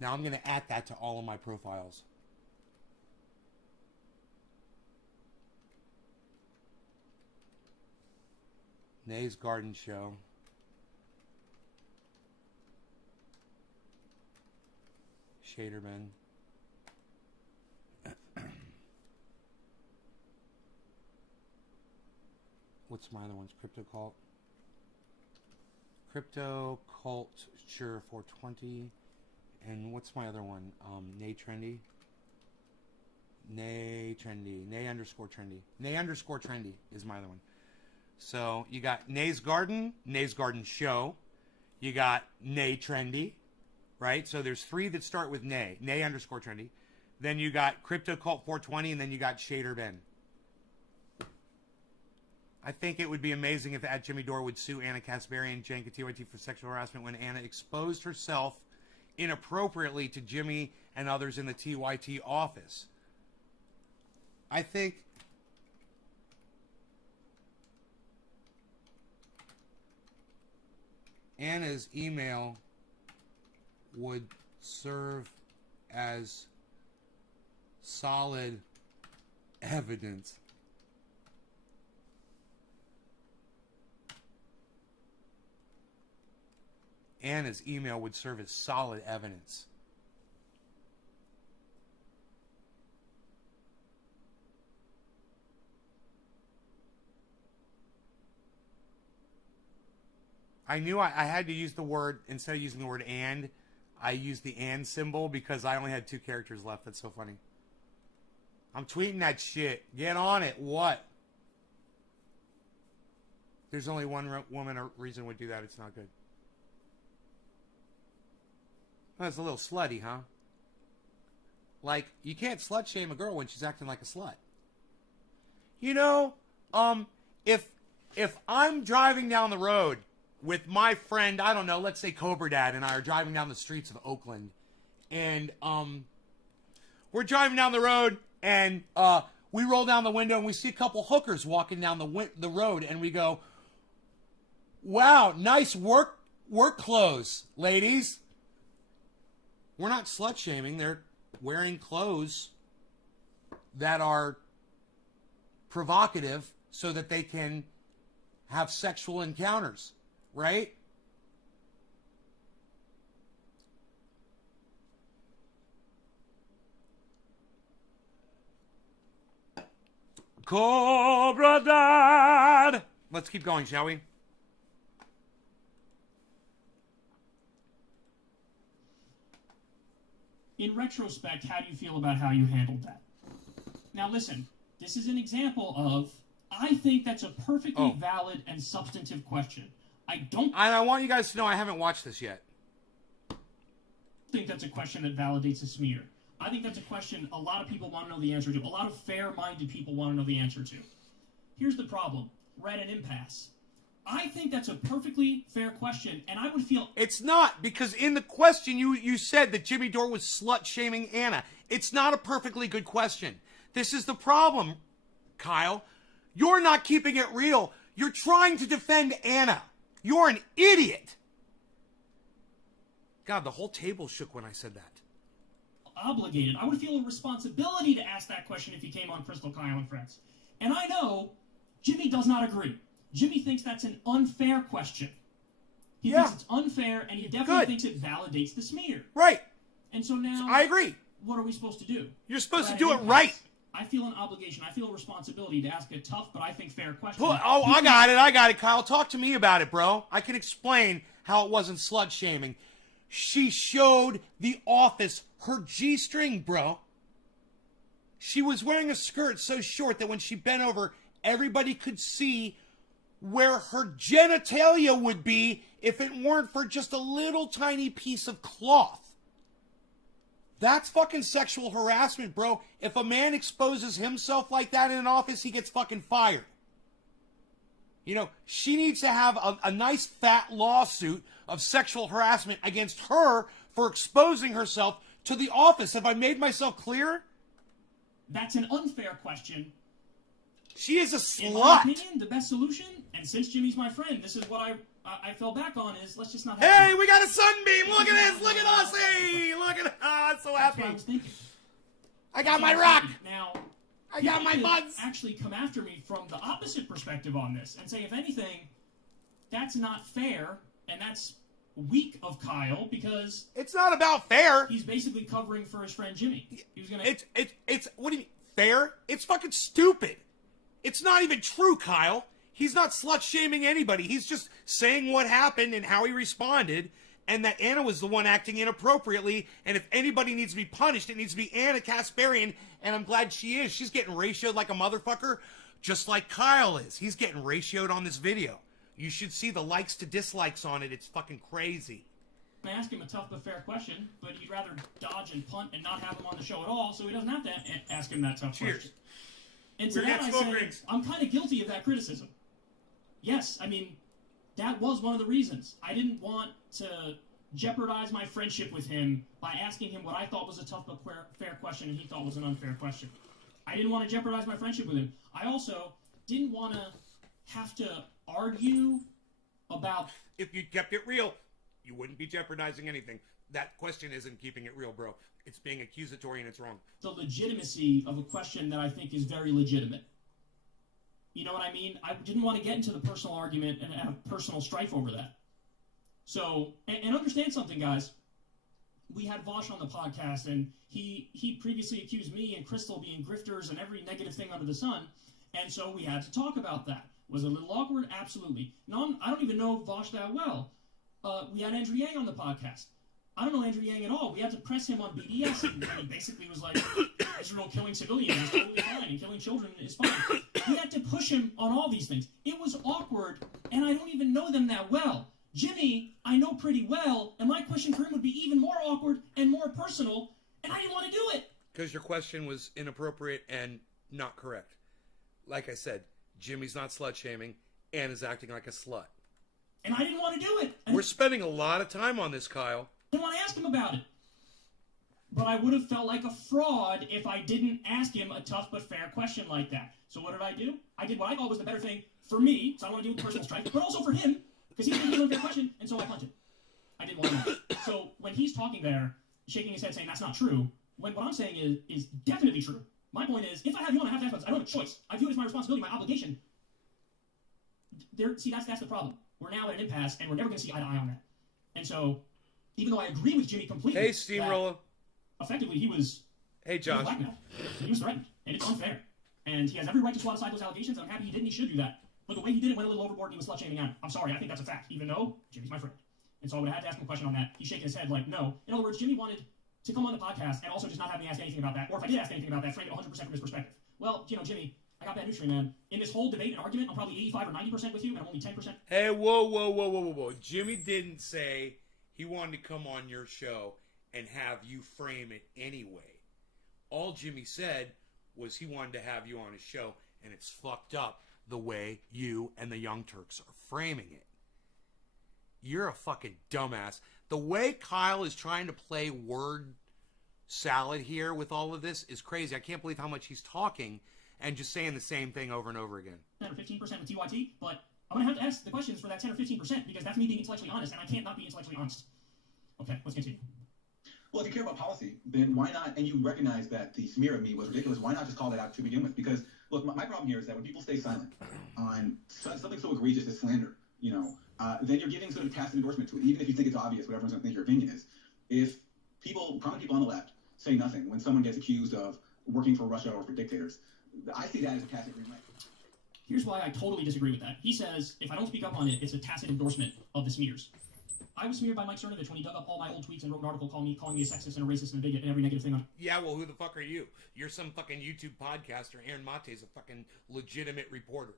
Now I'm going to add that to all of my profiles. Nay's Garden Show. Shaderman. What's my other ones? Crypto Cult. Crypto Cult, sure, 420. And what's my other one? Nay Trendy. Nay Trendy. Nay_Trendy. Nay_Trendy is my other one. So you got Nay's Garden Show. You got Nay Trendy, right? So there's three that start with Nay. Nay_Trendy. Then you got Crypto Cult 420, and then you got Shader Ben. I think it would be amazing if at Jimmy Dore would sue Anna Kasparian, Jank, and TYT for sexual harassment when Anna exposed herself inappropriately to Jimmy and others in the TYT office. I think Anna's email would serve as solid evidence. Anna's email would serve as solid evidence. I knew I had to use the word, instead of using the word and, I used the and symbol because I only had 2 characters left. That's so funny. I'm tweeting that shit. Get on it. What? There's only one woman or reason would do that. It's not good. That's a little slutty, huh? Like, you can't slut shame a girl when she's acting like a slut. You know, if I'm driving down the road with my friend, I don't know, let's say Cobra Dad and I are driving down the streets of Oakland, and we're driving down the road, and we roll down the window and we see a couple hookers walking down the road, and we go, wow, nice work clothes, ladies. We're not slut-shaming. They're wearing clothes that are provocative so that they can have sexual encounters, right? Cobra Dad! Let's keep going, shall we? In retrospect, how do you feel about how you handled that? Now listen, this is an example of, I think that's a perfectly valid and substantive question. I want you guys to know I haven't watched this yet. Think that's a question that validates a smear. I think that's a question a lot of people want to know the answer to. A lot of fair-minded people want to know the answer to. Here's the problem. We're at an impasse. I think that's a perfectly fair question, and I would feel... It's not, because in the question you said that Jimmy Dore was slut-shaming Anna. It's not a perfectly good question. This is the problem, Kyle. You're not keeping it real. You're trying to defend Anna. You're an idiot. God, the whole table shook when I said that. Obligated. I would feel a responsibility to ask that question if he came on Crystal, Kyle, and Friends. And I know Jimmy does not agree. Jimmy thinks that's an unfair question. He thinks it's unfair, and he definitely thinks it validates the smear. Right. And so now... I agree. What are we supposed to do? You're supposed to do it right. I feel an obligation. I feel a responsibility to ask a tough, but I think fair question. Oh, I got it, Kyle. Talk to me about it, bro. I can explain how it wasn't slut-shaming. She showed the office her G-string, bro. She was wearing a skirt so short that when she bent over, everybody could see where her genitalia would be if it weren't for just a little tiny piece of cloth. That's fucking sexual harassment, bro. If a man exposes himself like that in an office, he gets fucking fired. You know, she needs to have a nice fat lawsuit of sexual harassment against her for exposing herself to the office. Have I made myself clear? That's an unfair question. She is a slut. In my opinion, the best solution, and since Jimmy's my friend, this is what I fell back on, is let's just not have... Hey, we got a sunbeam! Look at this! Look at us! Hey! Look at... I'm so happy. That's what I was thinking. I got my rock! Now... I got my buds! Actually come after me from the opposite perspective on this and say, if anything, that's not fair, and that's weak of Kyle, because... It's not about fair. He's basically covering for his friend Jimmy. He was gonna... It's what do you mean, fair? It's fucking stupid. It's not even true, Kyle. He's not slut-shaming anybody. He's just saying what happened and how he responded, and that Anna was the one acting inappropriately, and if anybody needs to be punished, it needs to be Anna Kasparian, and I'm glad she is. She's getting ratioed like a motherfucker, just like Kyle is. He's getting ratioed on this video. You should see the likes to dislikes on it. It's fucking crazy. I ask him a tough but fair question, but he'd rather dodge and punt and not have him on the show at all, so he doesn't have to ask him that tough question. And to that I say, I'm kind of guilty of that criticism. Yes, I mean, that was one of the reasons. I didn't want to jeopardize my friendship with him by asking him what I thought was a tough but fair question and he thought was an unfair question. I didn't want to jeopardize my friendship with him. I also didn't want to have to argue about... If you kept it real, you wouldn't be jeopardizing anything. That question isn't keeping it real, bro. It's being accusatory and it's wrong. The legitimacy of a question that I think is very legitimate. You know what I mean? I didn't want to get into the personal argument and have personal strife over that. So, and understand something, guys. We had Vosh on the podcast, and he previously accused me and Crystal being grifters and every negative thing under the sun, and so we had to talk about that. Was it a little awkward? Absolutely. No, I don't even know Vosh that well. We had Andrew Yang on the podcast. I don't know Andrew Yang at all. We had to press him on BDS, and he basically was like, Israel killing civilians is totally fine, and killing children is fine. We had to push him on all these things. It was awkward, and I don't even know them that well. Jimmy, I know pretty well, and my question for him would be even more awkward and more personal, and I didn't want to do it. Because your question was inappropriate and not correct. Like I said, Jimmy's not slut-shaming, Anna's acting like a slut. And I didn't want to do it. We're spending a lot of time on this, Kyle. I didn't want to ask him about it. but I would have felt like a fraud if I didn't ask him a tough but fair question like that. So what did I do? I did what I thought was the better thing for me, so I don't want to deal with personal strife, but also for him, because he didn't give me a fair question, and so I punted. I didn't want to know. So when he's talking there, shaking his head saying that's not true, when what I'm saying is definitely true. My point is, if I have you on, I have to have I don't have a choice. I view it as my responsibility, my obligation. See, that's the problem. We're now at an impasse, and we're never going to see eye to eye on that. And so, even though I agree with Jimmy completely, Hey, Steamroller. Effectively, he was. Hey, Josh. Blackmailed. He was threatened, and it's unfair. And he has every right to swat aside those allegations, and I'm happy he did, and he should do that. But the way he did it went a little overboard, and he was slut-shaming out. I'm sorry, I think that's a fact, even though Jimmy's my friend. And so I would have had to ask him a question on that. He's shaking his head like, no. In other words, Jimmy wanted to come on the podcast and also just not have me ask anything about that. Or if I did ask anything about that, frame it 100% from his perspective. Well, Jimmy, I got bad news for you, man. In this whole debate and argument, I'm probably 85 or 90% with you, and I'm only 10%. Hey, whoa. Jimmy didn't say he wanted to come on your show and have you frame it anyway. All Jimmy said was he wanted to have you on his show, and it's fucked up the way you and the Young Turks are framing it. You're a fucking dumbass. The way Kyle is trying to play word salad here with all of this is crazy. I can't believe how much he's talking and just saying the same thing over and over again. 10 or 15% with TYT, but I'm going to have to ask the questions for that 10 or 15% because that's me being intellectually honest, and I can't not be intellectually honest. Okay, let's continue. Well, if you care about policy, then why not, and you recognize that the smear of me was ridiculous, why not just call it out to begin with? Because, look, my problem here is that when people stay silent on something so egregious as slander, then you're giving sort of tacit endorsement to it, even if you think it's obvious what everyone's going to think your opinion is. If prominent people on the left say nothing when someone gets accused of working for Russia or for dictators, I see that as a tacit green light. Here's why I totally disagree with that. He says, if I don't speak up on it, it's a tacit endorsement of the smears. I was smeared by Mike Cernovich when he dug up all my old tweets and wrote an article calling me a sexist and a racist and a bigot and every negative thing on. Yeah, well, who the fuck are you? You're some fucking YouTube podcaster. Aaron Mate's a fucking legitimate reporter.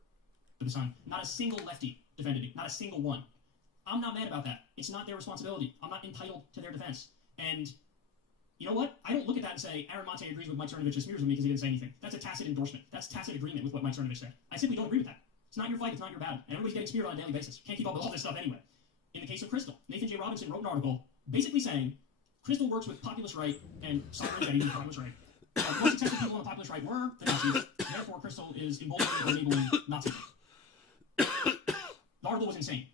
For the Sun. Not a single lefty defended me. Not a single one. I'm not mad about that. It's not their responsibility. I'm not entitled to their defense. And you know what? I don't look at that and say, Aaron Mate agrees with Mike Cernovich's smears with me because he didn't say anything. That's a tacit endorsement. That's tacit agreement with what Mike Cernovich said. I simply don't agree with that. It's not your fight. It's not your battle. And everybody's getting smeared on a daily basis. You can't keep up with all this stuff anyway. In the case of Crystal, Nathan J. Robinson wrote an article basically saying Crystal works with populist right and Simon Betty, the populist right. The most successful people on the populist right were the Nazis. Therefore, Crystal is emboldening and enabling Nazism. The article was insane.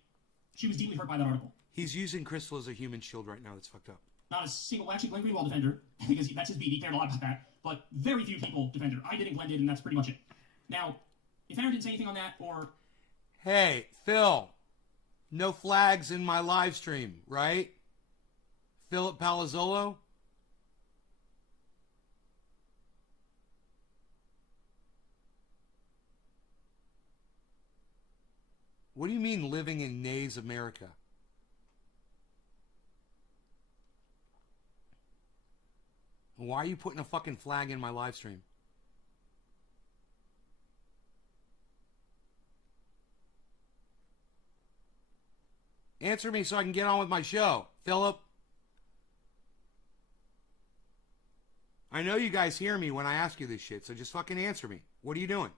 She was deeply hurt by that article. He's using Crystal as a human shield right now. That's fucked up. Not a single, actually, Glenn Greenwald defender, because that's his beat. He cared a lot about that. But very few people defend her. I did and Glenn did, and that's pretty much it. Now, if Aaron didn't say anything on that, or... Hey, Phil. No flags in my live stream, right? Philip Palazzolo? What do you mean living in Nays America? Why are you putting a fucking flag in my live stream? Answer me so I can get on with my show, Philip. I know you guys hear me when I ask you this shit, so just fucking answer me. What are you doing?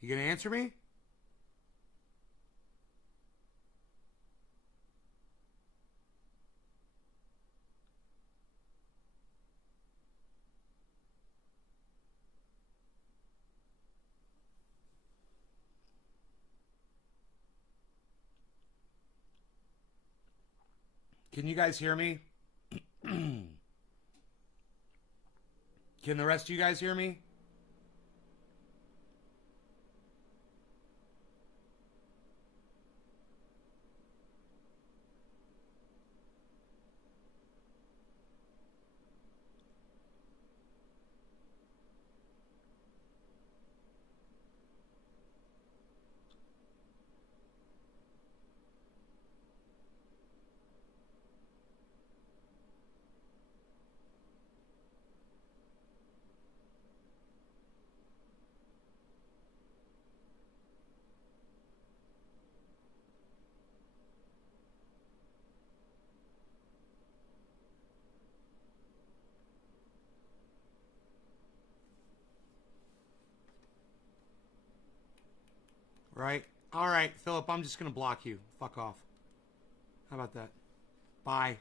You gonna answer me? Can you guys hear me? Can the rest of you guys hear me? Right? All right, Philip, I'm just going to block you. Fuck off. How about that? Bye.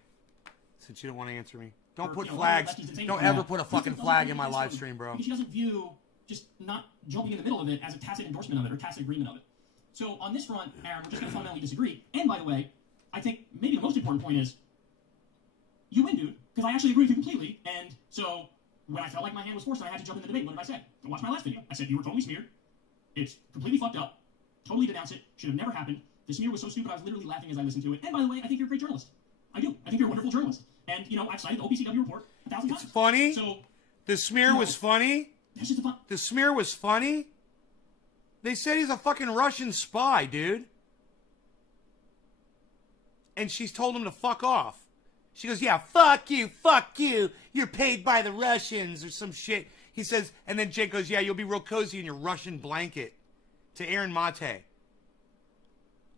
Since you don't want to answer me. Don't put flags. Don't ever put a fucking flag in my live stream, bro. Because she doesn't view just not jumping in the middle of it as a tacit endorsement of it or tacit agreement of it. So on this front, Aaron, we're just going to fundamentally disagree. And by the way, I think maybe the most important point is you win, dude, because I actually agree with you completely. And so when I felt like my hand was forced and I had to jump in the debate, what did I say? Go watch my last video. I said you were totally smeared. It's completely fucked up. Totally denounce it. Should have never happened. The smear was so stupid I was literally laughing as I listened to it. And by the way, I think you're a great journalist. I do. I think you're a wonderful journalist. And, you know, I've cited the OPCW report 1,000 times. It's funny. So the smear was funny. That's just a fun. The smear was funny. They said he's a fucking Russian spy, dude. And she's told him to fuck off. She goes, yeah, fuck you, you're paid by the Russians or some shit. He says, and then Jake goes, yeah, you'll be real cozy in your Russian blanket to Aaron Mate.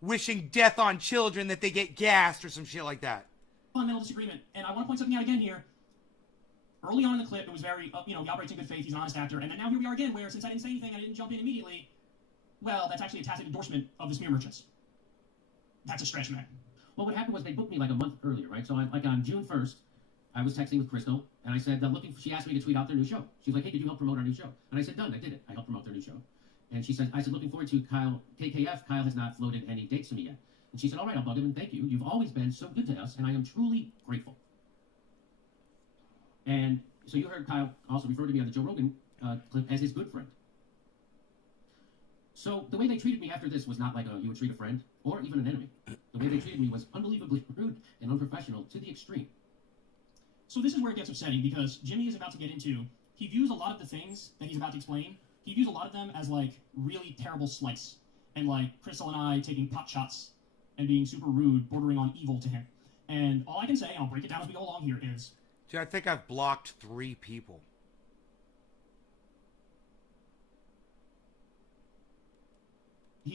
Wishing death on children that they get gassed or some shit like that. Fundamental disagreement. And I want to point something out again here. Early on in the clip, it was very, he operates in good faith, he's an honest actor. And then now here we are again, where since I didn't say anything, I didn't jump in immediately. Well, that's actually a tacit endorsement of the smear merchants. That's a stretch, man. Well, what happened was they booked me like a month earlier, right? So like on June 1st, I was texting with Crystal, and I said, she asked me to tweet out their new show. She's like, hey, could you help promote our new show? And I said, done, I did it. I helped promote their new show. And she said, I said, looking forward to Kyle, KKF. Kyle has not floated any dates to me yet. And she said, all right, I'll bug him, and thank you. You've always been so good to us, and I am truly grateful. And so you heard Kyle also refer to me on the Joe Rogan clip as his good friend. So the way they treated me after this was not like you would treat a friend or even an enemy. The way they treated me was unbelievably rude and unprofessional to the extreme. So this is where it gets upsetting, because Jimmy is about to get into, he views a lot of the things that he's about to explain, he views a lot of them as like really terrible slights. And like Crystal and I taking pot shots and being super rude, bordering on evil to him. And all I can say, and I'll break it down as we go along here, is... Dude, I think I've blocked 3 people.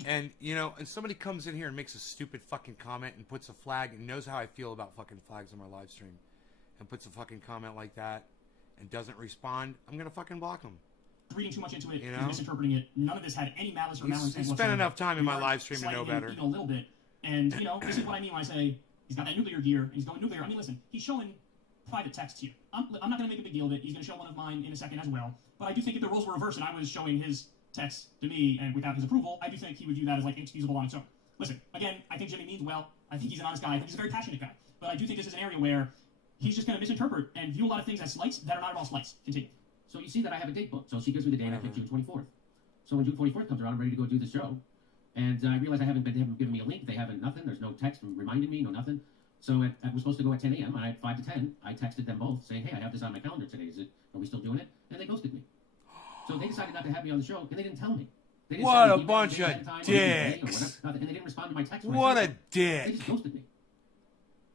And, you know, and somebody comes in here and makes a stupid fucking comment and puts a flag and knows how I feel about fucking flags on my live stream and puts a fucking comment like that and doesn't respond, I'm going to fucking block them. Reading too much into it, misinterpreting it. None of this had any malice or malintent whatsoever. He's spent enough time in my live stream to know better. A little bit. And, you know, this is what I mean when I say he's got that nuclear gear and he's going nuclear. I mean, listen, he's showing private texts here. I'm not going to make a big deal of it. He's going to show one of mine in a second as well. But I do think if the roles were reversed and I was showing his text to me and without his approval, I do think he would view that as like inexcusable on its own. Listen, again, I think Jimmy means well. I think he's an honest guy. I think he's a very passionate guy. But I do think this is an area where he's just going to misinterpret and view a lot of things as slights that are not at all slights. Continue. So you see that I have a date booked. So she gives me the date, and I pick June 24th. So when June 24th comes around, I'm ready to go do the show. And I realize they haven't given me a link. They haven't nothing. There's no text reminding me, no nothing. So we're supposed to go at 10 a.m. And at 5 to 10, I texted them both saying, hey, I have this on my calendar today. Are we still doing it? And they ghosted me. So they decided not to have me on the show, and they didn't tell me. They didn't what a bunch of dicks. And they didn't respond to my text. What a dick. They just ghosted me.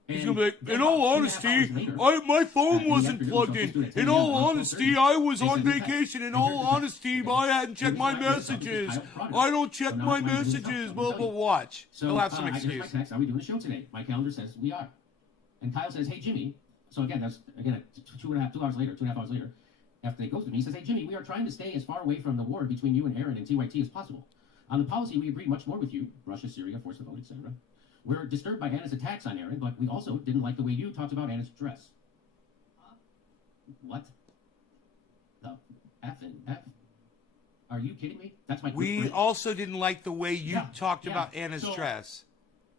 He's gonna be like, in all honesty, my phone wasn't plugged in. In all honesty, I was on vacation. In all honesty, I hadn't checked my messages. I don't check my messages. Blah, blah, watch. He'll have some excuse. My text, are we doing a show today? My calendar says we are. And Kyle says, hey, Jimmy. So again, that's 2 hours later, 2.5 hours later, after they ghosted me, he says, hey, Jimmy, we are trying to stay as far away from the war between you and Aaron and TYT as possible. On the policy, we agree much more with you, Russia, Syria, force the vote, etc. We're disturbed by Anna's attacks on Aaron, but we also didn't like the way you talked about Anna's dress. What? The F and F? Are you kidding me? That's my We also didn't like the way you talked about Anna's dress.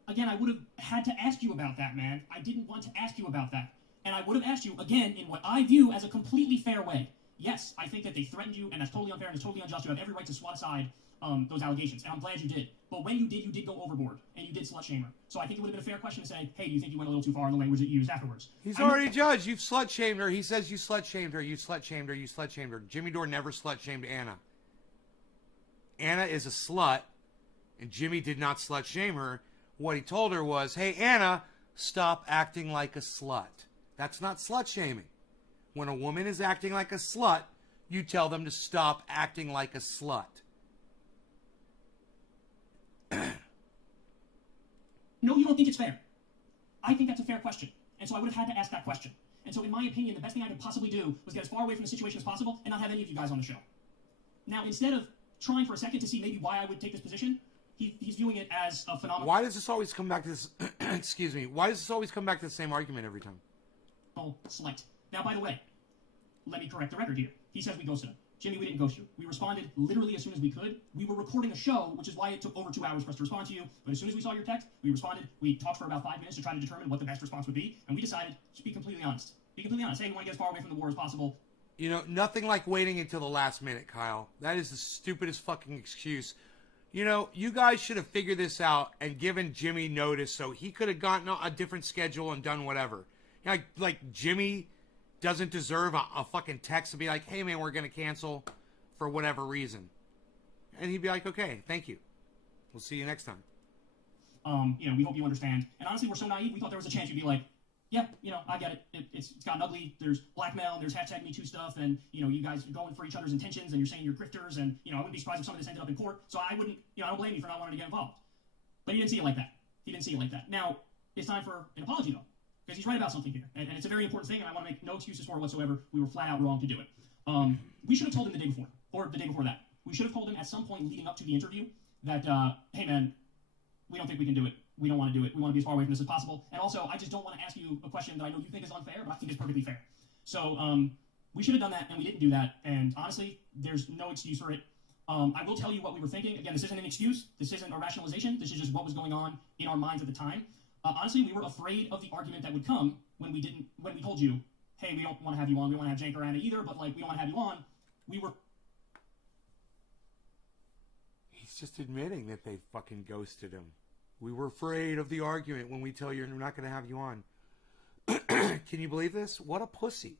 Again, I would have had to ask you about that, man. I didn't want to ask you about that. And I would have asked you, again, in what I view as a completely fair way. Yes, I think that they threatened you, and that's totally unfair and it's totally unjust. You have every right to swat aside those allegations, and I'm glad you did. But when you did go overboard, and you did slut-shame her. So I think it would have been a fair question to say, hey, do you think you went a little too far in the language that you used afterwards? He's already judged. You've slut-shamed her. He says you slut-shamed her. You slut-shamed her. You slut-shamed her. Jimmy Dore never slut-shamed Anna. Anna is a slut, and Jimmy did not slut-shame her. What he told her was, hey, Anna, stop acting like a slut. That's not slut-shaming. When a woman is acting like a slut, you tell them to stop acting like a slut. No, you don't think it's fair. I think that's a fair question. And so I would have had to ask that question. And so in my opinion, the best thing I could possibly do was get as far away from the situation as possible and not have any of you guys on the show. Now, instead of trying for a second to see maybe why I would take this position, he's viewing it as a phenomenal Why does this always come back to this? Excuse me. Why does this always come back to the same argument every time? slight. Now, by the way, let me correct the record here. He says we ghosted him. Jimmy, we didn't ghost you. We responded literally as soon as we could. We were recording a show, which is why it took over 2 hours for us to respond to you. But as soon as we saw your text, we responded. We talked for about 5 minutes to try to determine what the best response would be, and we decided to be completely honest. Be completely honest. Hey, we want to get as far away from the war as possible. You know, nothing like waiting until the last minute, Kyle. That is the stupidest fucking excuse. You know, you guys should have figured this out and given Jimmy notice so he could have gotten a different schedule and done whatever. You know, like Jimmy doesn't deserve a fucking text to be like, hey, man, we're going to cancel for whatever reason. And he'd be like, okay, thank you. We'll see you next time. You know, we hope you understand. And honestly, we're so naive, we thought there was a chance you'd be like, yeah, you know, I get it. It's gotten ugly. There's blackmail, and there's #MeToo stuff, and, you know, you guys are going for each other's intentions, and you're saying you're grifters, and, you know, I wouldn't be surprised if some of this ended up in court, so I wouldn't, you know, I don't blame you for not wanting to get involved. But he didn't see it like that. He didn't see it like that. Now, it's time for an apology, though, because he's right about something here, and it's a very important thing, and I want to make no excuses for it whatsoever. We were flat out wrong to do it. We should have told him the day before, or the day before that. We should have told him at some point leading up to the interview that, hey, man, we don't think we can do it. We don't want to do it. We want to be as far away from this as possible. And also, I just don't want to ask you a question that I know you think is unfair, but I think is perfectly fair. So we should have done that, and we didn't do that. And honestly, there's no excuse for it. I will tell you what we were thinking. Again, this isn't an excuse. This isn't a rationalization. This is just what was going on in our minds at the time. Honestly, we were afraid of the argument that would come when we told you, hey, we don't want to have you on. We don't want to have Jank or Anna either, but, like, we don't want to have you on. We were... He's just admitting that they fucking ghosted him. We were afraid of the argument when we tell you we're not going to have you on. Can you believe this? What a pussy.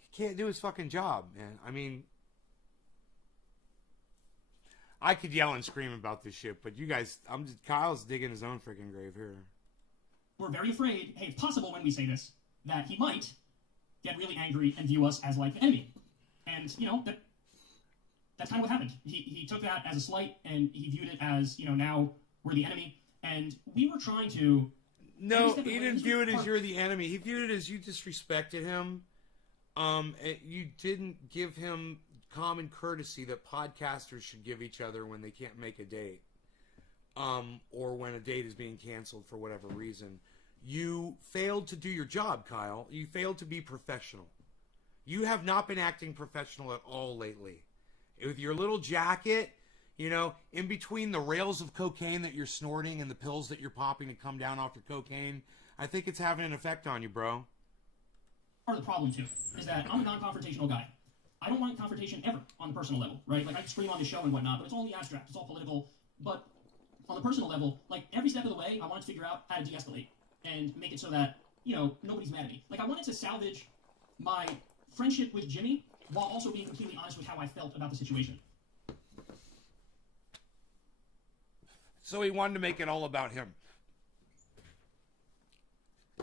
He can't do his fucking job, man. I mean, I could yell and scream about this shit, but you guys, Kyle's digging his own freaking grave here. We're very afraid, hey, it's possible when we say this, that he might get really angry and view us as, like, the enemy. And, you know, that's kind of what happened. He took that as a slight, and he viewed it as, you know, now we're the enemy. And we were trying to... No, he didn't view it as you're the enemy. He viewed it as you disrespected him. You didn't give him common courtesy that podcasters should give each other when they can't make a date. Or when a date is being canceled for whatever reason. You failed to do your job, Kyle. You failed to be professional. You have not been acting professional at all lately. With your little jacket... You know, in between the rails of cocaine that you're snorting and the pills that you're popping to come down off your cocaine, I think it's having an effect on you, bro. Part of the problem, too, is that I'm a non-confrontational guy. I don't want confrontation ever on the personal level, right? Like, I can scream on the show and whatnot, but it's all in the abstract. It's all political. But on the personal level, like, every step of the way, I wanted to figure out how to de-escalate and make it so that, you know, nobody's mad at me. Like, I wanted to salvage my friendship with Jimmy while also being completely honest with how I felt about the situation. So he wanted to make it all about him.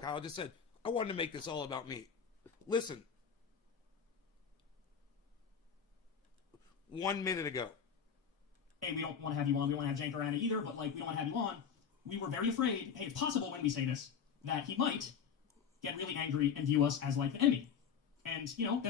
Kyle just said, I wanted to make this all about me. Listen. 1 minute ago. Hey, we don't want to have you on. We don't want to have Jank or Anna either, but, like, we don't want to have you on. We were very afraid, hey, it's possible when we say this, that he might get really angry and view us as, like, the enemy. And, you know,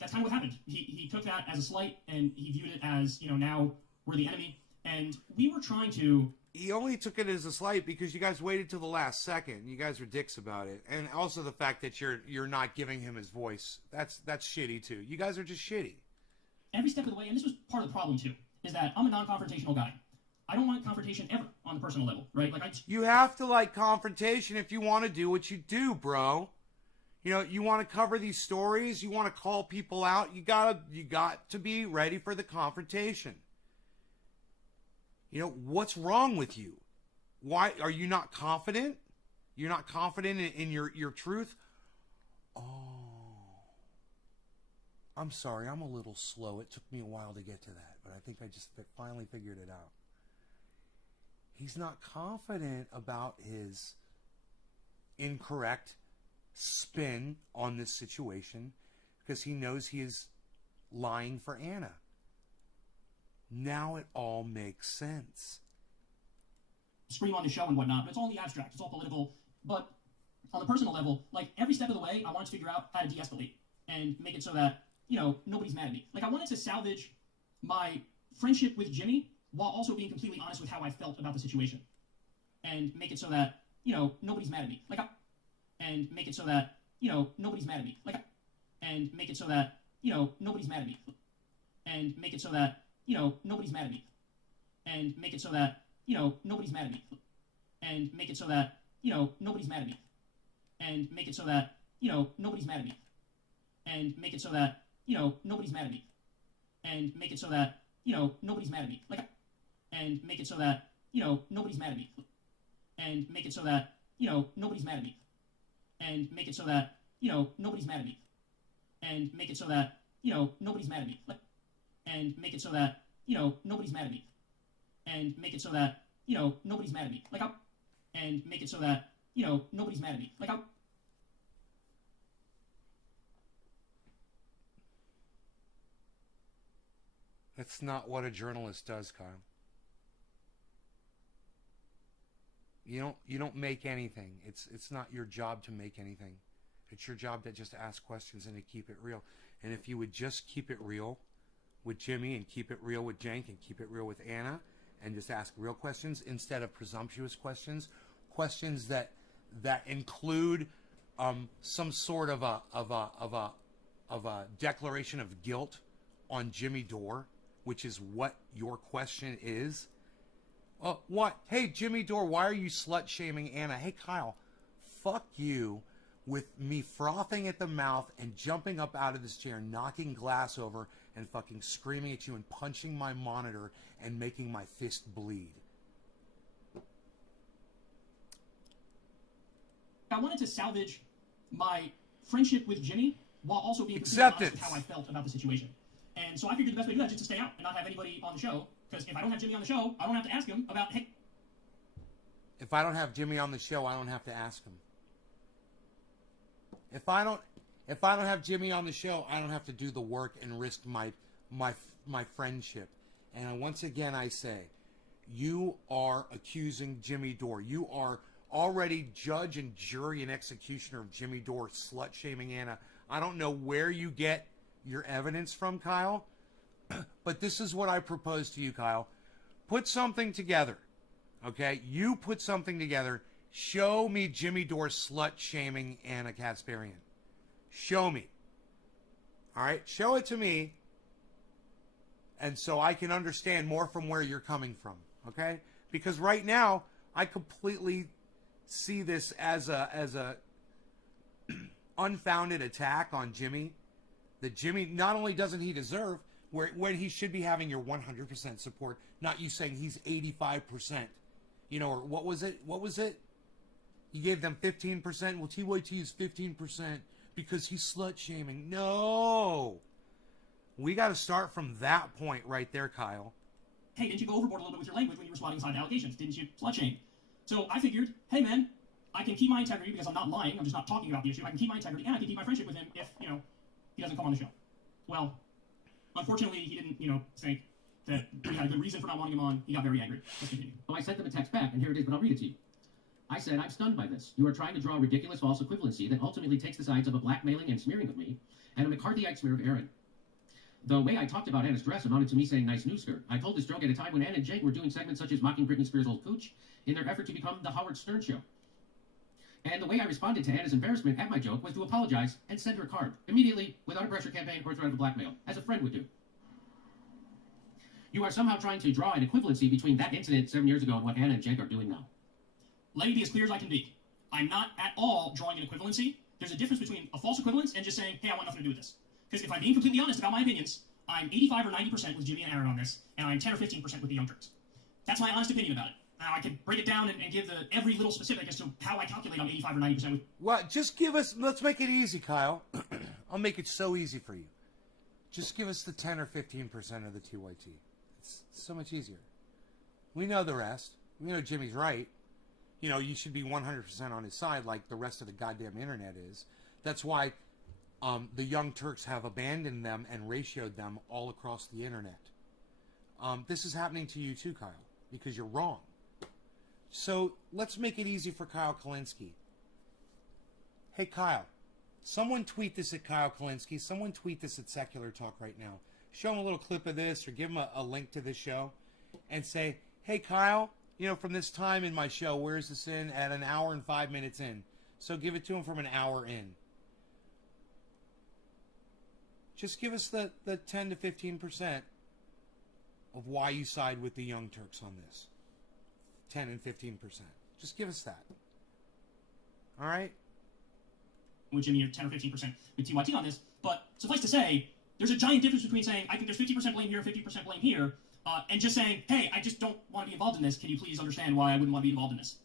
that's kind of what happened. He took that as a slight, and he viewed it as, you know, now we're the enemy. And we were trying to... He only took it as a slight because you guys waited till the last second. You guys were dicks about it. And also the fact that you're not giving him his voice. That's shitty, too. You guys are just shitty. Every step of the way, and this was part of the problem, too, is that I'm a non-confrontational guy. I don't want confrontation ever on the personal level, right? Like, You have to like confrontation if you want to do what you do, bro. You know, you want to cover these stories. You want to call people out. You got to be ready for the confrontation. You know, what's wrong with you? Why are you not confident? You're not confident in your truth? Oh. I'm sorry, I'm a little slow. It took me a while to get to that, but I think I just finally figured it out. He's not confident about his incorrect spin on this situation because he knows he is lying for Anna. Now it all makes sense. Scream on the show and whatnot, but it's all in the abstract. It's all political. But on the personal level, like, every step of the way, I wanted to figure out how to de-escalate and make it so that, you know, nobody's mad at me. Like, I wanted to salvage my friendship with Jimmy while also being completely honest with how I felt about the situation, and make it so that, you know, nobody's mad at me. And make it so that, you know, nobody's mad at me. And make it so that, you know, nobody's mad at me. And make it so that, you know, nobody's mad at me. And make it so that, you know, nobody's mad at me. And make it so that, you know, nobody's mad at me. And make it so that, you know, nobody's mad at me. And make it so that, you know, nobody's mad at me. And make it so that, you know, nobody's mad at me. And make it so that, you know, nobody's mad at me. And make it so that, you know, nobody's mad at me. And make it so that, you know, nobody's mad at me. And make it so that, you know, nobody's mad at me. And make it so that, you know, nobody's mad at me. And make it so that, you know, nobody's mad at me. And make it so that, you know, nobody's mad at me. That's not what a journalist does, Kyle. You don't make anything. It's not your job to make anything. It's your job to just ask questions and to keep it real. And if you would just keep it real with Jimmy and keep it real with Jenk and keep it real with Anna and just ask real questions instead of presumptuous questions, questions that include some sort of a declaration of guilt on Jimmy Dore, which is what your question is. What? Hey, Jimmy Dore, why are you slut-shaming Anna? Hey, Kyle, fuck you with me frothing at the mouth and jumping up out of this chair, knocking glass over, and fucking screaming at you and punching my monitor and making my fist bleed. I wanted to salvage my friendship with Jimmy while also being completely honest with how I felt about the situation. And so I figured the best way to do that is just to stay out and not have anybody on the show. Because if I don't have Jimmy on the show, I don't have to ask him about, hey. If I don't have Jimmy on the show, I don't have to ask him. If I don't have Jimmy on the show, I don't have to do the work and risk my friendship. And once again, I say, you are accusing Jimmy Dore. You are already judge and jury and executioner of Jimmy Dore slut-shaming Anna. I don't know where you get your evidence from, Kyle. But this is what I propose to you, Kyle. Put something together, okay? You put something together. Show me Jimmy Dore slut-shaming Anna Kasparian. Show me. All right? Show it to me, and so I can understand more from where you're coming from, okay? Because right now, I completely see this as a unfounded attack on Jimmy. That Jimmy, not only doesn't he deserve, when he should be having your 100% support, not you saying he's 85%. You know, or what was it? You gave them 15%. Well, TYT is 15% because he's slut-shaming. No! We got to start from that point right there, Kyle. Hey, didn't you go overboard a little bit with your language when you were swatting aside allegations? Didn't you slut-shame? So I figured, hey, man, I can keep my integrity because I'm not lying. I'm just not talking about the issue. I can keep my integrity, and I can keep my friendship with him if, you know, he doesn't come on the show. Well, unfortunately, he didn't, you know, think that we had a good reason for not wanting him on. He got very angry. Let's continue. So I sent them a text back, and here it is, but I'll read it to you. I said, I'm stunned by this. You are trying to draw a ridiculous false equivalency that ultimately takes the sides of a blackmailing and smearing of me and a McCarthyite smear of Aaron. The way I talked about Anna's dress amounted to me saying nice news skirt. I told this joke at a time when Anna and Jake were doing segments such as mocking Britney Spears' old cooch in their effort to become the Howard Stern show. And the way I responded to Anna's embarrassment at my joke was to apologize and send her a card, immediately, without a pressure campaign or threat of blackmail, as a friend would do. You are somehow trying to draw an equivalency between that incident 7 years ago and what Anna and Jake are doing now. Let me be as clear as I can be. I'm not at all drawing an equivalency. There's a difference between a false equivalence and just saying, hey, I want nothing to do with this. Because if I'm being completely honest about my opinions, I'm 85 or 90% with Jimmy and Aaron on this, and I'm 10 or 15% with the Young Turks. That's my honest opinion about it. Now, I could break it down and give every little specific as to how I calculate I'm 85 or 90% with... Well, just give us... Let's make it easy, Kyle. I'll make it so easy for you. Just give us the 10 or 15% of the TYT. It's so much easier. We know the rest. We know Jimmy's right. You know, you should be 100% on his side like the rest of the goddamn internet is. That's why the Young Turks have abandoned them and ratioed them all across the internet. This is happening to you too, Kyle, because you're wrong. So let's make it easy for Kyle Kalinske. Hey, Kyle, someone tweet this at Kyle Kalinske. Someone tweet this at Secular Talk right now. Show him a little clip of this or give him a link to this show and say, hey, Kyle, you know, from this time in my show, where's this in? At an hour and 5 minutes in. So give it to him from an hour in. Just give us the 10 to 15% of why you side with the Young Turks on this. 10 and 15%. Just give us that. All right? With Jimmy, or 10 or 15% with TYT on this. But suffice to say, there's a giant difference between saying, I think there's 50% blame here, 50% blame here, and just saying, hey, I just don't want to be involved in this. Can you please understand why I wouldn't want to be involved in this?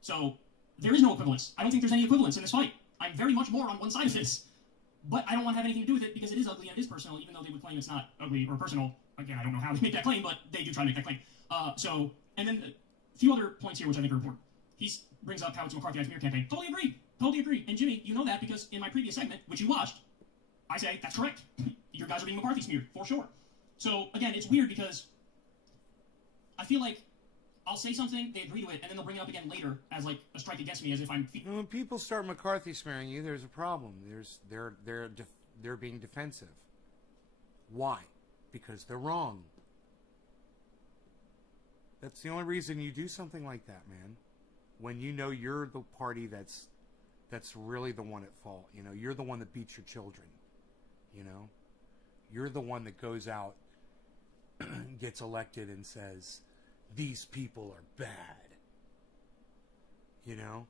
So there is no equivalence. I don't think there's any equivalence in this fight. I'm very much more on one side of this. But I don't want to have anything to do with it because it is ugly and it is personal, even though they would claim it's not ugly or personal. Again, I don't know how they make that claim, but they do try to make that claim. And then a few other points here which I think are important. He brings up how it's a McCarthyite smear campaign. Totally agree. Totally agree. And Jimmy, you know that because in my previous segment, which you watched, I say, that's correct. Your guys are being McCarthy smeared, for sure. So, again, it's weird because I feel like I'll say something, they agree to it, and then they'll bring it up again later as, like, a strike against me, as if I'm... When people start McCarthy smearing you, there's a problem. They're being defensive. Why? Because they're wrong. That's the only reason you do something like that, man. When you know you're the party that's really the one at fault. You know, you're the one that beats your children. You know? You're the one that goes out, gets elected and says, these people are bad. You know?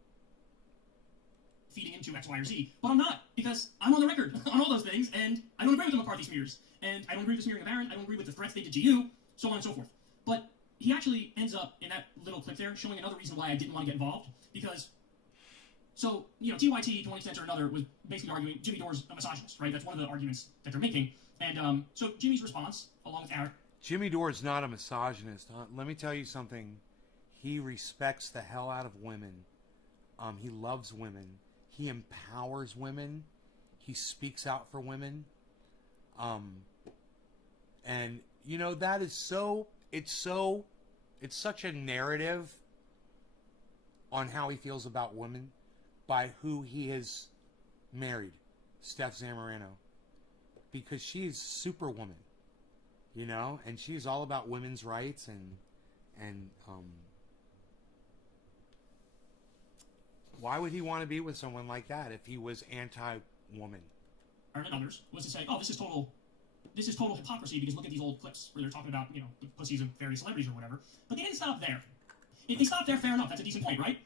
Feeding into X, Y, or Z. But I'm not, because I'm on the record on all those things, and I don't agree with the McCarthy smears. And I don't agree with the smearing of Aaron. I don't agree with the threats they did to you, so on and so forth. But he actually ends up, in that little clip there, showing another reason why I didn't want to get involved. Because, so, you know, TYT, to one extent or another, was basically arguing Jimmy Dore's a misogynist, right? That's one of the arguments that they're making. And so Jimmy's response, along with Aaron... Jimmy Dore is not a misogynist. Let me tell you something. He respects the hell out of women. He loves women. He empowers women. He speaks out for women. And, you know, that is so... It's such a narrative on how he feels about women by who he has married, Steph Zamorano. Because she's superwoman, you know, and she's all about women's rights and why would he want to be with someone like that if he was anti-woman? And others was to say, oh, this is total hypocrisy because look at these old clips where they're talking about, you know, the pussies of various celebrities or whatever. But they didn't stop there. If they stopped there, fair enough. That's a decent point, right?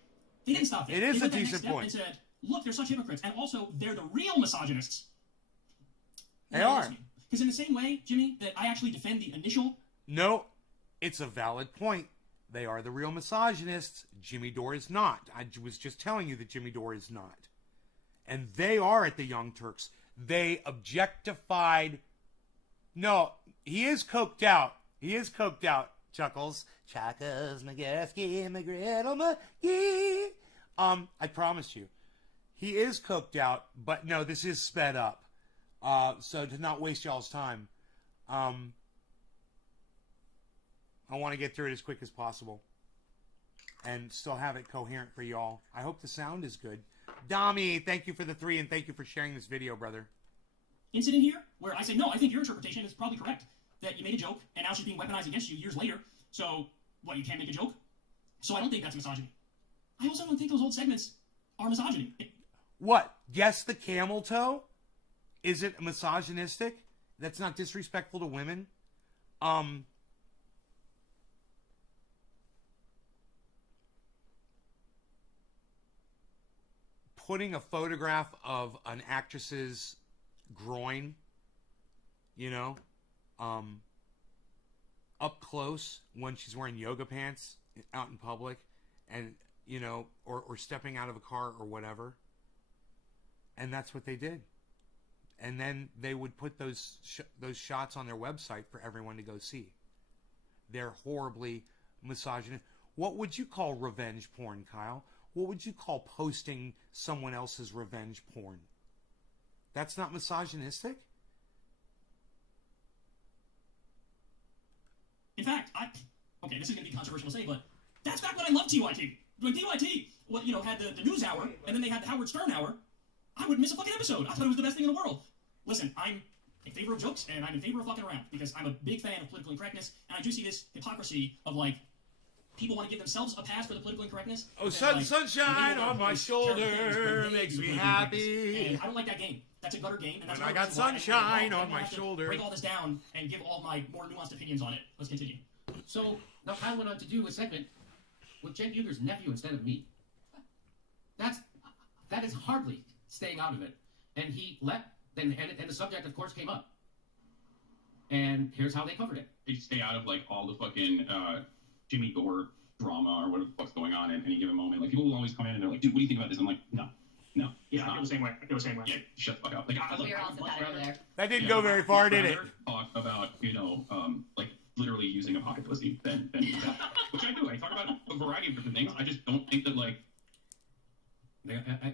They didn't stop there. It is they a decent point. And said, look, they're such hypocrites, and also they're the real misogynists. They are. Because in the same way, Jimmy, that I actually defend the initial... No, it's a valid point. They are the real misogynists. Jimmy Dore is not. I was just telling you that Jimmy Dore is not. And they are at the Young Turks. They objectified... No, he is coked out. He is coked out, Chuckles. Chuckles, McGuffey, McGriddle, McGee. I promise you. He is coked out, but no, this is sped up. So to not waste y'all's time, I want to get through it as quick as possible and still have it coherent for y'all. I hope the sound is good. Dami, thank you for the 3 and thank you for sharing this video, brother. Incident here where I say, no, I think your interpretation is probably correct. That you made a joke and now she's being weaponized against you years later. So, what, you can't make a joke? So I don't think that's misogyny. I also don't think those old segments are misogyny. What? Guess the camel toe? Is it misogynistic? That's not disrespectful to women? Putting a photograph of an actress's groin, you know, up close when she's wearing yoga pants out in public and, you know, or stepping out of a car or whatever. And that's what they did. And then they would put those shots on their website for everyone to go see. They're horribly misogynist. What would you call revenge porn, Kyle? What would you call posting someone else's revenge porn? That's not misogynistic? In fact, okay, this is going to be controversial to say, but that's back when I loved TYT. When TYT, you know, had the news hour, and then they had the Howard Stern hour, I wouldn't miss a fucking episode. I thought it was the best thing in the world. Listen, I'm in favor of jokes, and I'm in favor of fucking around, because I'm a big fan of political incorrectness, and I do see this hypocrisy of, like, people want to give themselves a pass for the political incorrectness. Oh, then, sunshine on my shoulder makes me happy. And I don't like that game. That's a gutter game, and that's When I got sunshine sunshine on my shoulder. Break all this down and give all my more nuanced opinions on it. Let's continue. So now Kyle went on to do a segment with Jen Uger's nephew instead of me. That is hardly staying out of it. And he let, and the subject, of course, came up. And here's how they covered it. They stay out of, like, all the fucking Jimmy Dore drama or whatever the fuck's going on in any given moment. Like, people will always come in and they're like, dude, what do you think about this? I'm like, no. Yeah, I feel the same way. Yeah, shut the fuck up. Like, We're all sympathetic there. That didn't go very far, did it? Talk about, like, literally using a pocket pussy than that. Which I do. I talk about a variety of different things. I just don't think that, like...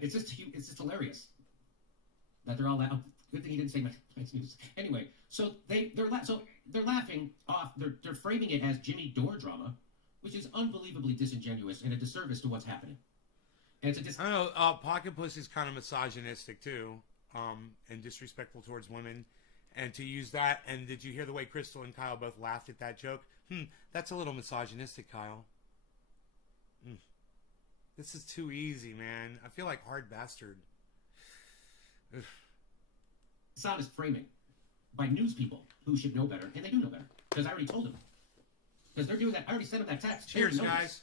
It's just hilarious that they're all that. Oh, good thing he didn't say my news. Anyway, so they're laughing off. They're framing it as Jimmy Dore drama, which is unbelievably disingenuous and a disservice to what's happening. And it's I don't know. Pocket Pussy's kind of misogynistic too, and disrespectful towards women. And to use that, and did you hear the way Crystal and Kyle both laughed at that joke? That's a little misogynistic, Kyle. This is too easy, man. I feel like hard bastard. Ugh. dishonest framing by news people who should know better, and they do know better because I already told them. Because they're doing that. I already sent them that text. Cheers, guys.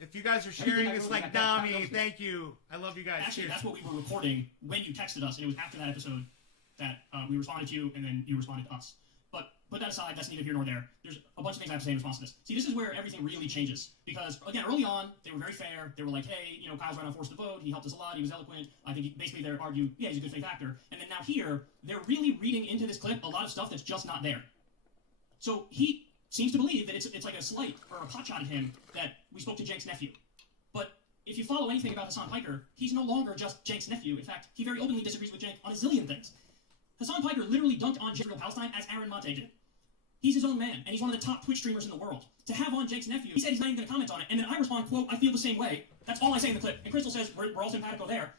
If you guys are sharing this like Dami, thank you. I love you guys. Actually, Cheers. that's what we were recording when you texted us, and it was after that episode that we responded to you, and then you responded to us. But put that aside, that's neither here nor there. There's a bunch of things I have to say in response to this. See, this is where everything really changes. Because, again, early on, they were very fair. They were like, hey, you know, Kyle's right on Force the Vote. He helped us a lot. He was eloquent. I think basically they're arguing, yeah, he's a good faith actor. And then now here, they're really reading into this clip a lot of stuff that's just not there. So he seems to believe that it's like a slight or a potshot at him that we spoke to Jank's nephew. But if you follow anything about Hassan Piker, he's no longer just Jank's nephew. In fact, he very openly disagrees with Jank on a zillion things. Hassan Piker literally dunked on Israel Palestine as Aaron Mate did. He's his own man, and he's one of the top Twitch streamers in the world. To have on Jake's nephew, he said he's not even going to comment on it, and then I respond, quote, I feel the same way. That's all I say in the clip. And Crystal says, we're all simpatico there.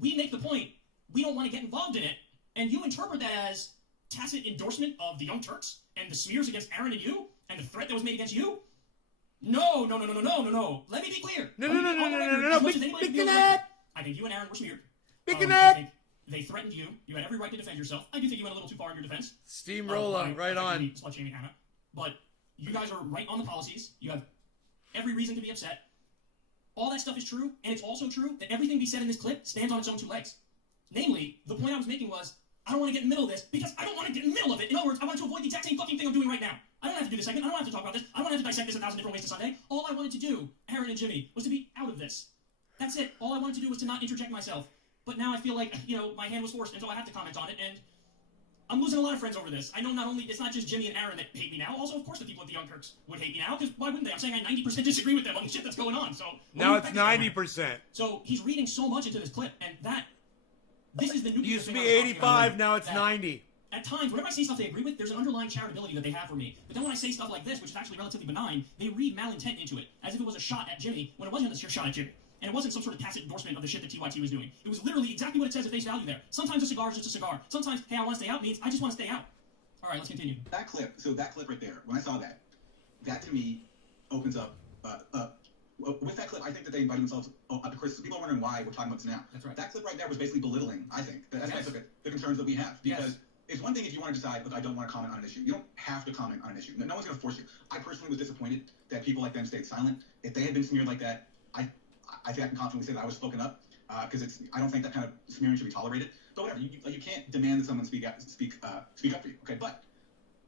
We make the point, we don't want to get involved in it, and you interpret that as tacit endorsement of the Young Turks, and the smears against Aaron and you, and the threat that was made against you? No. Let me be clear. No. I think you and Aaron were smeared. I think they threatened you. You had every right to defend yourself. I do think you went a little too far in your defense. Steamroller, right on. Slut-shaming Hannah. But you guys are right on the policies. You have every reason to be upset. All that stuff is true, and it's also true that everything we said in this clip stands on its own two legs. Namely, the point I was making was, I don't want to get in the middle of this because I don't want to get in the middle of it. In other words, I want to avoid the exact same fucking thing I'm doing right now. I don't have to do this segment. I don't have to talk about this. I don't have to dissect this 1,000 different ways to Sunday. All I wanted to do, Aaron and Jimmy, was to be out of this. That's it. All I wanted to do was to not interject myself. But now I feel like, you know, my hand was forced, and so I have to comment on it, and I'm losing a lot of friends over this. I know not only, it's not just Jimmy and Aaron that hate me now, also, of course, the people at the Young Turks would hate me now, because why wouldn't they? I'm saying I 90% disagree with them on the shit that's going on, so... Now it's 90%. So he's reading so much into this clip, and this is the new... It used to be 85, now it's 90. At times, whenever I say stuff they agree with, there's an underlying charitability that they have for me. But then when I say stuff like this, which is actually relatively benign, they read malintent into it, as if it was a shot at Jimmy, when it wasn't a shot at Jimmy. And it wasn't some sort of tacit endorsement of the shit that TYT was doing. It was literally exactly what it says at face value there. Sometimes a cigar is just a cigar. Sometimes, hey, I want to stay out means I just want to stay out. All right, let's continue. That clip right there, when I saw that, that to me opens up, with that clip, I think that they invited themselves up to Chris. People are wondering why we're talking about this now. That's right. That clip right there was basically belittling, I think. That's why I took it, the concerns that we have. Because it's one thing if you want to decide, look, I don't want to comment on an issue. You don't have to comment on an issue. No one's going to force you. I personally was disappointed that people like them stayed silent. If they had been smeared like that, I think I can confidently say that I was spoken up, because I don't think that kind of smearing should be tolerated. But whatever, you can't demand that someone speak up for you. Okay, but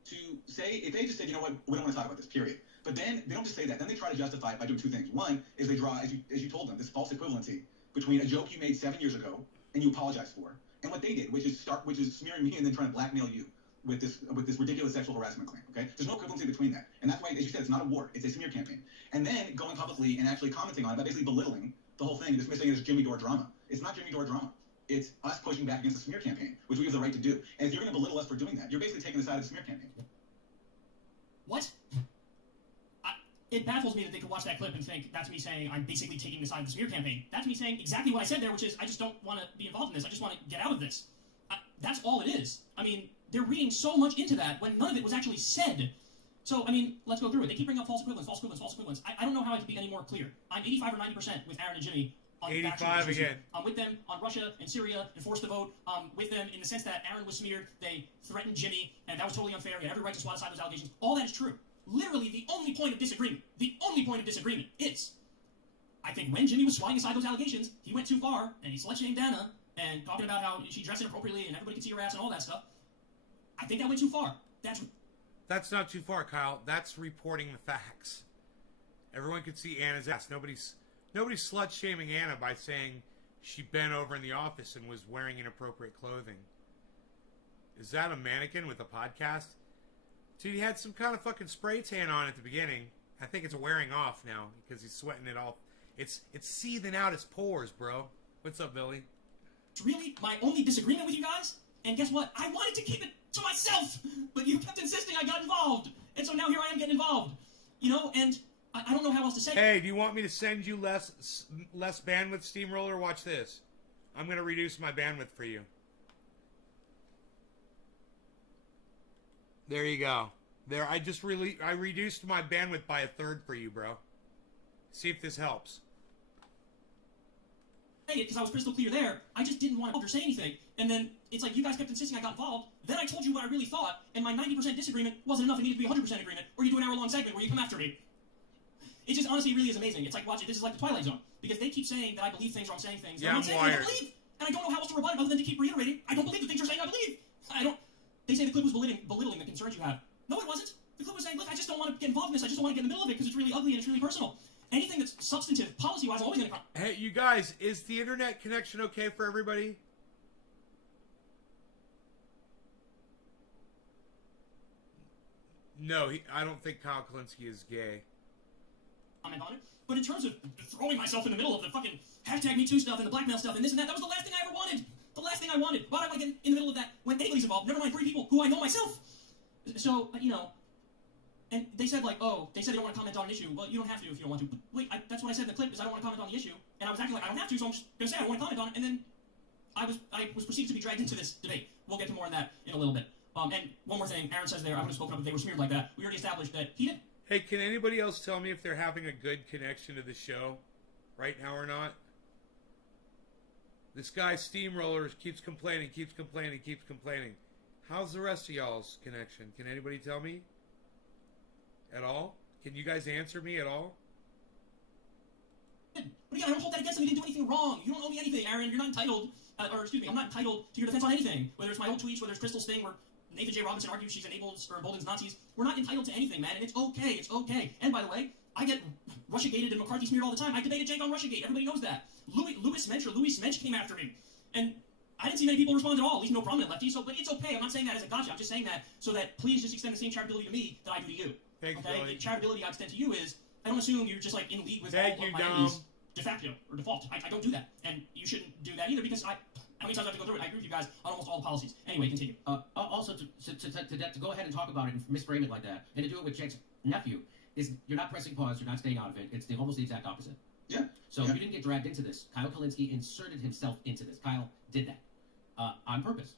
to say, if they just said, you know what, we don't want to talk about this, period. But then they don't just say that. Then they try to justify it by doing two things. One is they draw, as you told them, this false equivalency between a joke you made 7 years ago and you apologized for, and what they did, which is smearing me and then trying to blackmail you with this ridiculous sexual harassment claim. Okay, there's no equivalency between that, and that's why, as you said, it's not a war, it's a smear campaign. And then going publicly and actually commenting on it by basically belittling the whole thing and dismissing it as Jimmy Dore drama. It's not Jimmy Dore drama. It's us pushing back against the smear campaign, which we have the right to do. And if you're going to belittle us for doing that, you're basically taking the side of the smear campaign. What? It baffles me that they could watch that clip and think that's me saying I'm basically taking the side of the smear campaign. That's me saying exactly what I said there, which is I just don't want to be involved in this. I just want to get out of this. That's all it is. I mean, they're reading so much into that when none of it was actually said. So, I mean, let's go through it. They keep bringing up false equivalence, false equivalence, false equivalence. I don't know how I can be any more clear. I'm 85 or 90% with Aaron and Jimmy on 85 again. I'm with them on Russia and Syria and forced the vote. With them in the sense that Aaron was smeared, they threatened Jimmy, and that was totally unfair. He had every right to swat aside those allegations. All that is true. Literally, the only point of disagreement is, I think when Jimmy was swatting aside those allegations, he went too far, and he slut-shamed Dana, and talking about how she dressed inappropriately and everybody could see her ass and all that stuff. I think that went too far. That's not too far, Kyle. That's reporting the facts. Everyone could see Anna's ass. Nobody's slut-shaming Anna by saying she bent over in the office and was wearing inappropriate clothing. Is that a mannequin with a podcast? Dude, he had some kind of fucking spray tan on at the beginning. I think it's wearing off now because he's sweating it off. It's seething out his pores, bro. What's up, Billy? It's really my only disagreement with you guys. And guess what? I wanted to keep it to myself, but you kept insisting I got involved. And so now here I am getting involved. You know, and I don't know how else to say it. Hey, do you want me to send you less bandwidth, Steamroller? Watch this. I'm going to reduce my bandwidth for you. There you go. There, I reduced my bandwidth by 1/3 for you, bro. See if this helps. Because I was crystal clear there. I just didn't want to say anything. And then it's like you guys kept insisting I got involved. Then I told you what I really thought, and my 90% disagreement wasn't enough. It needed to be 100% agreement, or you do an hour-long segment where you come after me. It just honestly really is amazing. It's like, watch it. This is like the Twilight Zone. Because they keep saying that I believe things or I'm saying things. Yeah, I'm I'm not saying wired. I don't believe. And I don't know how else to rebut it other than to keep reiterating. I don't believe the things you're saying I believe. I don't. They say the clip was belittling the concerns you have. No, it wasn't. The clip was saying, look, I just don't want to get involved in this. I just don't want to get in the middle of it because it's really ugly and it's really personal. Anything that's substantive, policy-wise, I'm always going to... Hey, you guys, is the internet connection okay for everybody? No, I don't think Kyle Kalinske is gay. Comment on it. But in terms of throwing myself in the middle of the fucking #MeToo stuff and the blackmail stuff and this and that was the last thing I ever wanted. The last thing I wanted. Why would I get in the middle of that when anybody's involved? Never mind 3 people who I know myself. So, you know... And they said, like, oh, they said they don't want to comment on an issue. Well, you don't have to if you don't want to. But wait, that's what I said in the clip, is I don't want to comment on the issue. And I was acting like I don't have to, so I'm just going to say I don't want to comment on it. And then I was proceeded to be dragged into this debate. We'll get to more of that in a little bit. And one more thing, Aaron says there, I would have spoken up if they were smeared like that. We already established that he didn't. Hey, can anybody else tell me if they're having a good connection to the show right now or not? This guy, Steamroller, keeps complaining. How's the rest of y'all's connection? Can anybody tell me? At all? Can you guys answer me at all? But again, I don't hold that against him. He didn't do anything wrong. You don't owe me anything, Aaron. You're not entitled, I'm not entitled to your defense on anything. Whether it's my old tweets, whether it's Crystal's thing, where Nathan J. Robinson argues she's enables or emboldens Nazis. We're not entitled to anything, man, and it's okay. It's okay. And by the way, I get Russiagated and McCarthy smeared all the time. I debated Jake on Russiagate. Everybody knows that. Louis Mensch came after me. And I didn't see many people respond at all, at least no prominent lefties, but it's okay. I'm not saying that as a gotcha. I'm just saying that so that please just extend the same charitability to me that I do to you. Thanks, okay? Billy. The charitability I extend to you is, I don't assume you're just like in league with Thank all you, of my Dom. enemies de facto or default. I don't do that. And you shouldn't do that either because how many times I have to go through it? I agree with you guys on almost all the policies. Anyway, continue. Also, to go ahead and talk about it and misframe it like that, and to do it with Jake's nephew, is you're not pressing pause, you're not staying out of it. It's almost the exact opposite. Yeah. So Yeah. you didn't get dragged into this. Kyle Kalinske inserted himself into this. Kyle did that on purpose,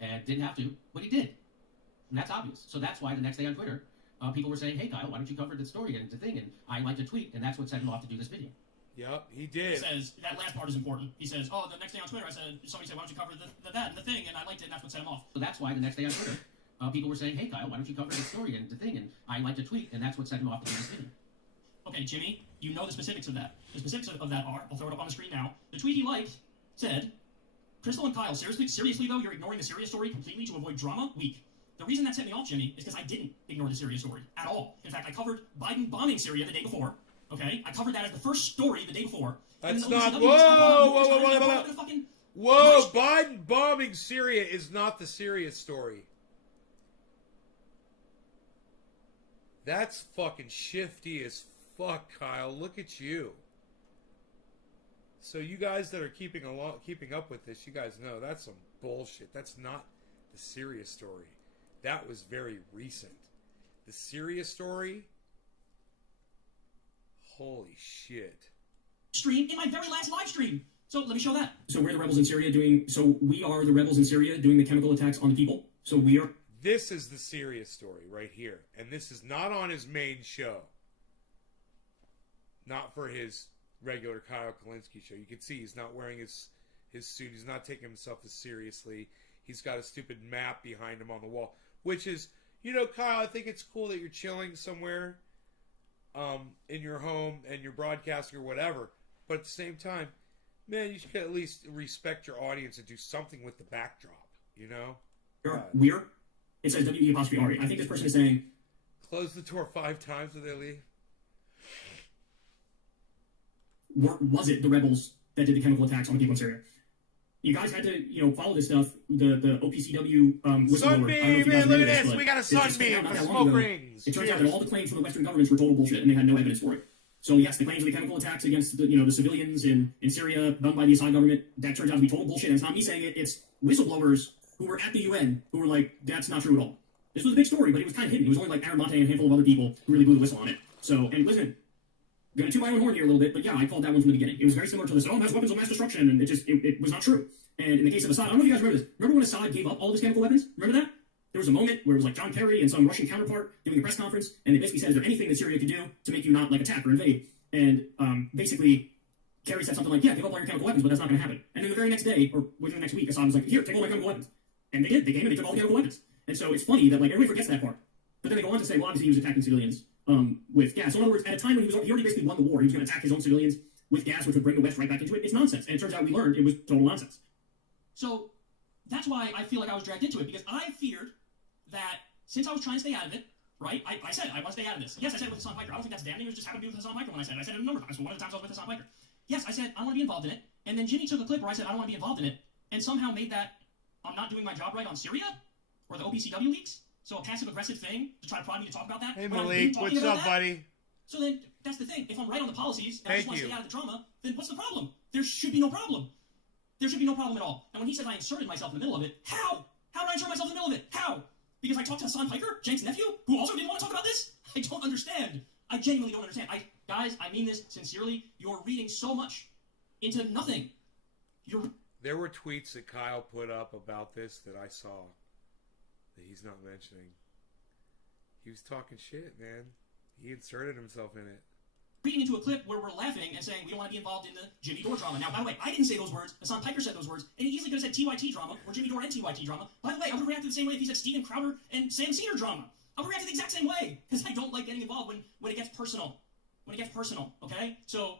and didn't have to, but he did, and that's obvious. So that's why the next day on Twitter, people were saying, "Hey, Kyle, why don't you cover the story and the thing?" And I liked a tweet, and that's what set him off to do this video. Yep, he He did. says, that last part is important. He says, oh, the next day on Twitter, somebody said, why don't you cover that and the thing, and I liked it, and that's what set him off. So that's why the next day on Twitter, people were saying, "Hey, Kyle, why don't you cover the story and the thing?" And I liked a tweet, and that's what set him off to do this video. Okay, Jimmy, you know the specifics of that. The specifics of that are, I'll throw it up on the screen now. The tweet he liked said, Crystal and Kyle, seriously though, you're ignoring the Syria story completely to avoid drama? Weak. The reason that set me off, Jimmy, is because I didn't ignore the Syria story at all. In fact, I covered Biden bombing Syria the day before. Okay? I covered that as the first story the day before. That's And not... OCW Whoa! Biden bombing Syria is not the Syria story. That's fucking shifty as fuck, Kyle. Look at you. So you guys that are keeping up with this, you guys know that's some bullshit. That's not the Syria story. That was very recent. The Syria story? Holy shit. Stream in my very last live stream. So let me show that. So we're the rebels in Syria we are the rebels in Syria doing the chemical attacks on the people. So we are This is the serious story right here. And this is not on his main show. Not for his regular Kyle Kalinske show. You can see he's not wearing his suit. He's not taking himself as seriously. He's got a stupid map behind him on the wall. Which is, you know, Kyle, I think it's cool that you're chilling somewhere in your home and you're broadcasting or whatever. But at the same time, man, you should at least respect your audience and do something with the backdrop, you know? Weird. It says WE'. I think this person is saying... Close the door 5 times when they leave. Was it the rebels that did the chemical attacks on the people in Syria? You guys had to, you know, follow this stuff. The OPCW whistleblower. Sunbeam, man, look at this. We got a sunbeam for smoke rings. It turns out that all the claims from the Western governments were total bullshit, and they had no evidence for it. So yes, the claims of the chemical attacks against the civilians in Syria done by the Assad government, that turns out to be total bullshit. And it's not me saying it. It's whistleblowers who were at the UN who were like, that's not true at all. This was a big story, but it was kind of hidden. It was only like Aaron Monte and a handful of other people who really blew the whistle on it. So, and listen, I'm going to toot my own horn here a little bit, but yeah, I called that one from the beginning. It was very similar to this, it has weapons of mass destruction, and it was not true. And in the case of Assad, I don't know if you guys remember this. Remember when Assad gave up all of his chemical weapons? Remember that? There was a moment where it was like John Kerry and some Russian counterpart doing a press conference, and they basically said, is there anything that Syria could do to make you not like attack or invade? And basically, Kerry said something like, yeah, give up all your chemical weapons, but that's not going to happen. And then the very next day, or within the next week, Assad was like, here, take all my chemical weapons. And they did. They came and they took all the chemical weapons. And so it's funny that like everybody forgets that part. But then they go on to say, well, obviously he was attacking civilians with gas. So in other words, at a time when he already basically won the war, he was going to attack his own civilians with gas, which would bring the West right back into it. It's nonsense. And it turns out we learned it was total nonsense. So that's why I feel like I was dragged into it, because I feared that since I was trying to stay out of it, right, I said I want to stay out of this. Yes, I said it with Hassan Piker. I don't think that's damning. It was just happened to be with Hassan Piker when I said it. I said it a number of times. So one of the times I was with Hassan Piker. Yes, I said I want to be involved in it. And then Jimmy took a clip where I said I don't want to be involved in it, and somehow made that I'm not doing my job right on Syria or the OPCW leaks. So a passive-aggressive thing to try to prod me to talk about that. Hey, Malik, what's up, buddy? So then, that's the thing. If I'm right on the policies, and I just want to stay out of the drama, then what's the problem? There should be no problem. There should be no problem at all. And when he says I inserted myself in the middle of it, how? How did I insert myself in the middle of it? How? Because I talked to Hassan Piker, Jenks' nephew, who also didn't want to talk about this? I don't understand. I genuinely don't understand. Guys, I mean this sincerely. You're reading so much into nothing. There were tweets that Kyle put up about this that I saw that he's not mentioning. He was talking shit, man. He inserted himself in it. Reading into a clip where we're laughing and saying we don't want to be involved in the Jimmy Dore drama. Now, by the way, I didn't say those words. Hassan Piker said those words, and he easily could have said TYT drama or Jimmy Dore and TYT drama. By the way, I would have reacted the same way if he said Steven Crowder and Sam Cedar drama. I would react the exact same way, because I don't like getting involved when it gets personal. When it gets personal, okay? So,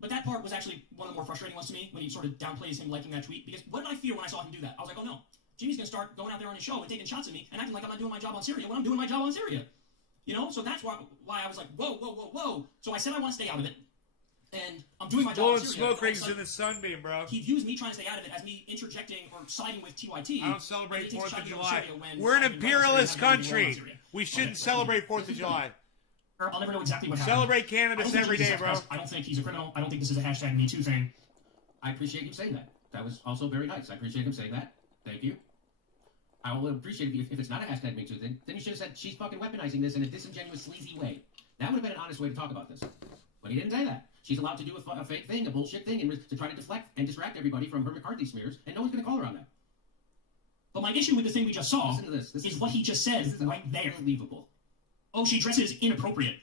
but that part was actually one of the more frustrating ones to me, when he sort of downplays him liking that tweet, because what did I fear when I saw him do that? I was like, oh no, Jimmy's going to start going out there on his show and taking shots at me and acting like I'm not doing my job on Syria when I'm doing my job on Syria. You know, so that's why I was like, whoa. So I said I want to stay out of it, and I'm doing my job on Syria. Smoke rings in the sunbeam, bro. He views me trying to stay out of it as me interjecting or siding with TYT. I don't celebrate 4th of July. We're an imperialist country. We shouldn't celebrate 4th of July. I'll never know exactly what happened. Celebrate cannabis every day, bro. I don't think he's a criminal. I don't think this is a hashtag #MeToo thing. I appreciate you saying that. That was also very nice. I appreciate him saying that. Thank you. I will appreciate it if it's not a hashtag #MeToo thing. Then you should have said she's fucking weaponizing this in a disingenuous, sleazy way. That would have been an honest way to talk about this. But he didn't say that. She's allowed to do a fake thing, a bullshit thing, and to try to deflect and distract everybody from her McCarthy smears, and no one's going to call her on that. But my issue with the thing we just saw Listen to this. This is what he just said right there. Unbelievable. Oh, she dresses inappropriate.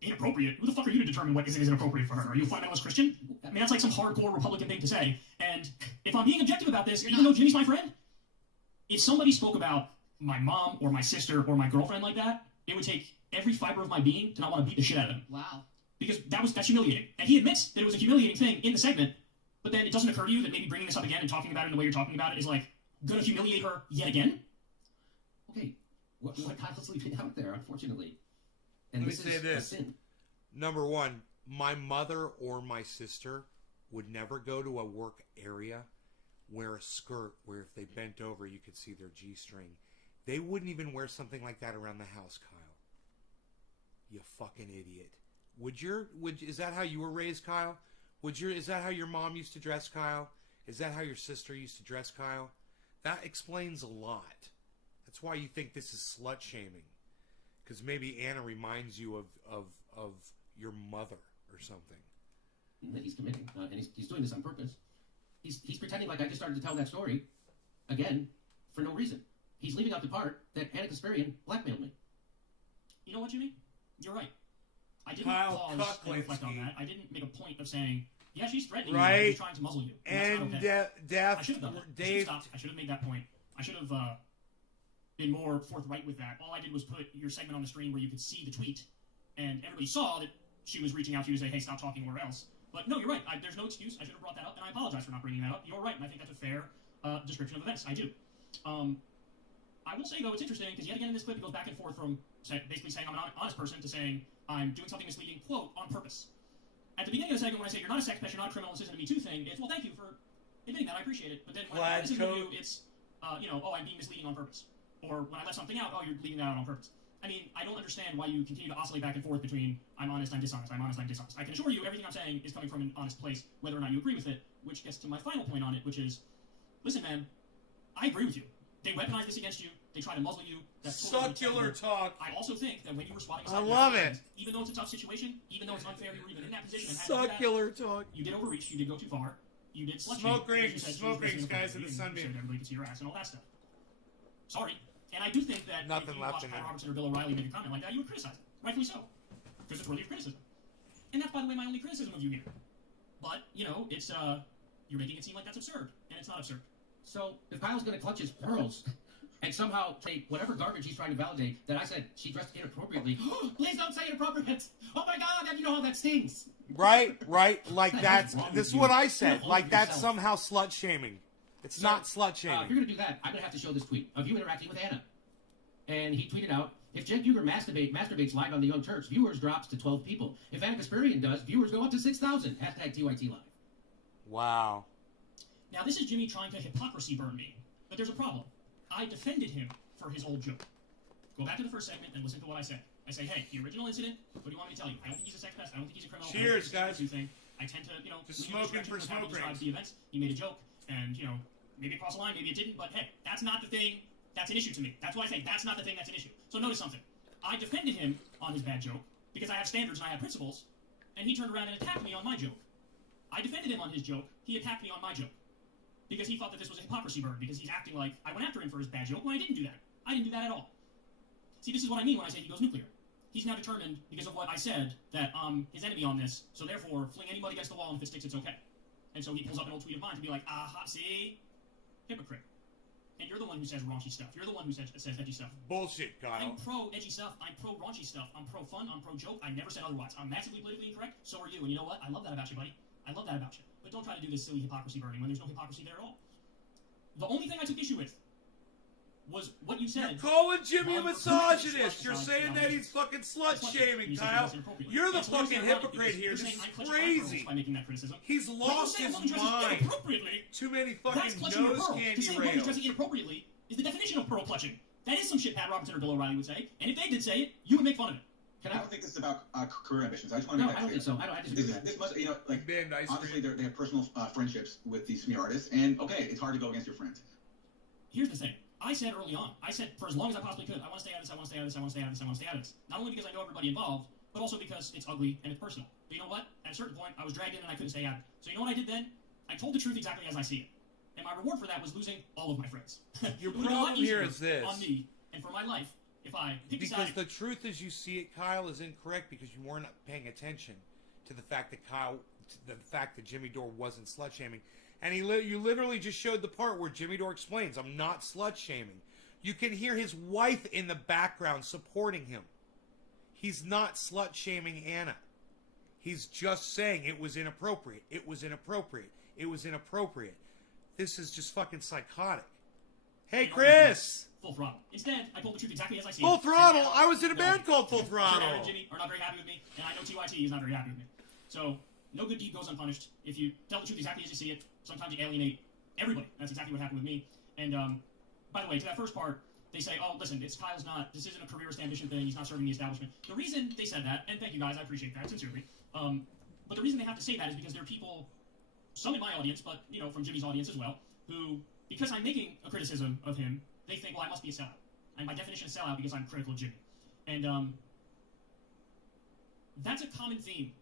Inappropriate? Who the fuck are you to determine what is inappropriate for her? Are you a fundamentalist Christian? I mean, that's like some hardcore Republican thing to say. And if I'm being objective about this, even though Jimmy's my friend, if somebody spoke about my mom or my sister or my girlfriend like that, it would take every fiber of my being to not want to beat the shit out of them. Wow. Because that's humiliating. And he admits that it was a humiliating thing in the segment, but then it doesn't occur to you that maybe bringing this up again and talking about it in the way you're talking about it is like gonna humiliate her yet again? Okay. What Kyle's leaving out there, unfortunately. And Let me this say is this. a sin. Number one, my mother or my sister would never go to a work area, wear a skirt where if they bent over you could see their G-string. They wouldn't even wear something like that around the house, Kyle. You fucking idiot. Is that how you were raised, Kyle? Is that how your mom used to dress, Kyle? Is that how your sister used to dress, Kyle? That explains a lot. That's why you think this is slut shaming. Because maybe Anna reminds you of your mother or something. That he's committing, and he's doing this on purpose. He's pretending like I just started to tell that story again for no reason. he's leaving out the part that Anna Kasparian blackmailed me. You know what, Jimmy? You're right. I didn't Kyle pause and reflect on that. I didn't make a point of saying, yeah, she's threatening you, Right. she's trying to muzzle you. And that's not okay. I should have done that. Dave, I should have made that point. I should have been more forthright with that. All I did was put your segment on the screen where you could see the tweet, and everybody saw that she was reaching out to you to say, hey, stop talking or else. But no, you're right. There's no excuse. I should have brought that up, and I apologize for not bringing that up. You're right, and I think that's a fair description of events. I do. I will say, though, it's interesting, because yet again in this clip, it goes back and forth from basically saying I'm an honest person to saying I'm doing something misleading, quote, on purpose. At the beginning of the segment, when I say you're not a sex pest, you're not a criminal, this isn't a Me Too thing, it's, well, thank you for admitting that, I appreciate it. But then when I listen to you, it's, oh, I'm being misleading on purpose. Or when I let something out, oh, you're leaving that out on purpose. I mean, I don't understand why you continue to oscillate back and forth between I'm honest, I'm dishonest, I'm honest, I'm dishonest. I can assure you everything I'm saying is coming from an honest place, whether or not you agree with it, which gets to my final point on it, which is, listen, man, I agree with you. They weaponize this against you. They try to muzzle you. That's totally succular talk. I also think that when you were swatting I aside love friends, it. even though it's a tough situation, even though it's unfair, you were even in that position. And had to do that, Succular talk. you did overreach. You did go too far. You did slut Smoke shame. rings, You said she smoke was rings, dressing guys, in appropriately, the and you sunbeam. said everybody could see your ass and all that stuff. Sorry. And I do think that Nothing if you left watch in Pat there. Robertson or Bill O'Reilly make a comment like that, you would criticize it. Rightfully so. Because it's worthy of criticism. And that's, by the way, my only criticism of you here. But, you know, it's, you're making it seem like that's absurd. And it's not absurd. So if Kyle's going to clutch his pearls and somehow say whatever garbage he's trying to validate that I said she dressed inappropriately, please don't say inappropriate. Oh my God, and you know how that stings. Right. Like What the that's, hell's wrong this with is you? what I You're said. holding Like that's yourself. somehow slut shaming. It's So, not slut if you're shaming. going to do that, I'm going to have to show this tweet of you interacting with Anna. And he tweeted out, if Jen Buger masturbates live on the Young Turks, viewers drops to 12 people. If Anna Kasparian does, viewers go up to 6,000. Hashtag TYT Live. Wow. Now, this is Jimmy trying to hypocrisy burn me. But there's a problem. I defended him for his old joke. Go back to the first segment and listen to what I said. I say, hey, the original incident, what do you want me to tell you? I don't think he's a sex pest. I don't think he's a criminal. Cheers, guys. Thing. I tend to, Just lean in the smoking direction for of how smoke he describes rings. the events. He made a joke, and, maybe it crossed the line, maybe it didn't, but hey, that's not the thing that's an issue to me. That's why I say that's not the thing that's an issue. So notice something. I defended him on his bad joke because I have standards and I have principles, and he turned around and attacked me on my joke. I defended him on his joke. He attacked me on my joke because he thought that this was a hypocrisy burn because he's acting like I went after him for his bad joke when I didn't do that. I didn't do that at all. See, this is what I mean when I say he goes nuclear. He's now determined, because of what I said, that I'm his enemy on this, so therefore, fling anybody against the wall, and if it sticks, it's okay. And so he pulls up an old tweet of mine to be like, aha, see? Hypocrite. And you're the one who says raunchy stuff. You're the one who says edgy stuff. Bullshit, I'm Kyle. pro edgy stuff. I'm pro raunchy stuff. I'm pro fun. I'm pro joke. I never said otherwise. I'm massively politically incorrect. So are you. And you know what? I love that about you, buddy. I love that about you. But don't try to do this silly hypocrisy burning when there's no hypocrisy there at all. The only thing I took issue with was what you said. You're calling Jimmy a on- misogynist. You're saying that he's fucking slut shaming, Kyle. You're the fucking hypocrite here. This is crazy. By making that criticism. He's lost his mind. Too many That's fucking clutching your nose pearl. To candy say a woman's rails. dressing inappropriately is the definition of pearl clutching. That is some shit Pat Robertson or Bill O'Reilly would say. And if they did say it, you would make fun of it. I don't think this is about career ambitions. I just want to No, make I that don't clear. think so. I disagree with that. This must, like, Band ice honestly, cream. they have personal friendships with these smear artists, and okay, it's hard to go against your friends. Here's the thing. I said early on, I said for as long as I possibly could, I want to stay out of this, I want to stay out of this, I want to stay out of this, I want to stay out of this. Not only because I know everybody involved, but also because it's ugly and it's personal. But you know what? At a certain point, I was dragged in and I couldn't stay out of it. So you know what I did then? I told the truth exactly as I see it. And my reward for that was losing all of my friends. Your It would've been a lot problem here easier is this. on me and for my life if I picked a Because side. the truth as you see it, Kyle, is incorrect because you weren't paying attention to the fact that Jimmy Dore wasn't slut shaming. And you literally just showed the part where Jimmy Dore explains, I'm not slut shaming. You can hear his wife in the background supporting him. He's not slut shaming Anna. He's just saying it was inappropriate. It was inappropriate. It was inappropriate. This is just fucking psychotic. Hey, Chris! Full throttle. Instead, I told the truth exactly as I see Full it. Throttle? And I was in a band called Full Aaron Throttle. and Jimmy are not very happy with me, and I know TYT is not very happy with me. So, no good deed goes unpunished. If you tell the truth exactly as you see it, sometimes you alienate everybody. That's exactly what happened with me. And, by the way, to that first part, they say, oh, listen, this isn't a careerist ambition thing, he's not serving the establishment. The reason they said that, and thank you guys, I appreciate that, sincerely, but the reason they have to say that is because there are people, some in my audience, but, from Jimmy's audience as well, who, because I'm making a criticism of him, they think, well, I must be a sellout. And by definition, a sellout because I'm critical of Jimmy. And, that's a common theme.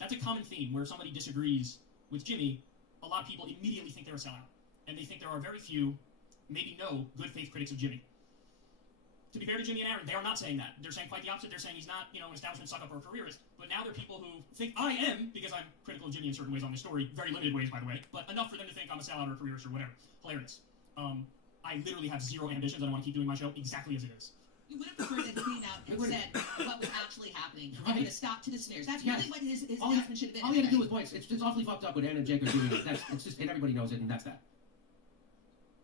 That's a common theme where somebody disagrees with Jimmy. A lot of people immediately think they're a sellout. And they think there are very few maybe no good faith critics of Jimmy. To be fair to Jimmy and Aaron, they are not saying that. They're saying quite the opposite. They're saying he's not, an establishment suck-up or a careerist. But now there are people who think I am, because I'm critical of Jimmy in certain ways on this story, very limited ways, by the way, but enough for them to think I'm a sellout or a careerist or whatever. Hilarious. I literally have zero ambitions. I want to keep doing my show exactly as it is. You would have preferred that he came out and said what was actually happening and Right. put a stop to the smears. That's Yes. really what his All he announcement should have been. all he had to do was voice. It's awfully fucked up what Ann and Jake are doing. It's just, and everybody knows it, and that's that.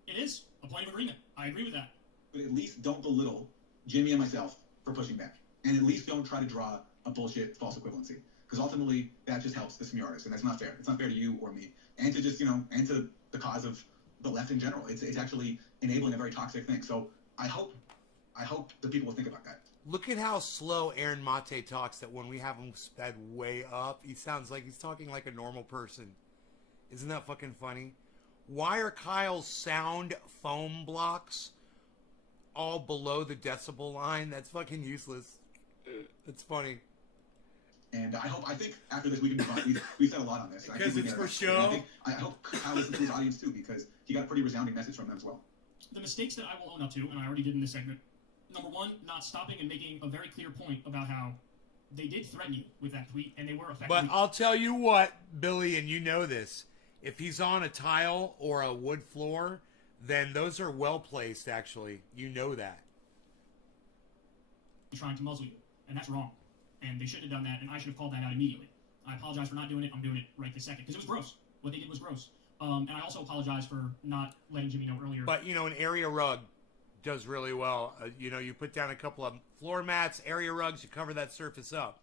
It is a point of agreement. I agree with that. But at least don't belittle Jimmy and myself for pushing back. And at least don't try to draw a bullshit false equivalency. Because ultimately, that just helps the smear artist, and that's not fair. It's not fair to you or me. And to just, and to the cause of the left in general. It's actually enabling a very toxic thing. So I hope the people will think about that. Look at how slow Aaron Mate talks, that when we have him sped way up, he sounds like he's talking like a normal person. Isn't that fucking funny? Why are Kyle's sound foam blocks all below the decibel line? That's fucking useless. It's funny. And I think after this we can move on. We've said a lot on this. I Because think we it's get for it. And show? I hope Kyle listens to his audience too, because he got a pretty resounding message from them as well. The mistakes that I will own up to, and I already did in this segment. Number one, not stopping and making a very clear point about how they did threaten you with that tweet, and they were effectively... But I'll tell you what, Billy, and you know this. If he's on a tile or a wood floor, then those are well placed, actually. You know that. trying to muzzle you, and that's wrong. And they shouldn't have done that, and I should have called that out immediately. I apologize for not doing it. I'm doing it right this second, because it was gross. What they did was gross. And I also apologize for not letting Jimmy know earlier. But, an area rug does really well. You put down a couple of floor mats, area rugs, you cover that surface up.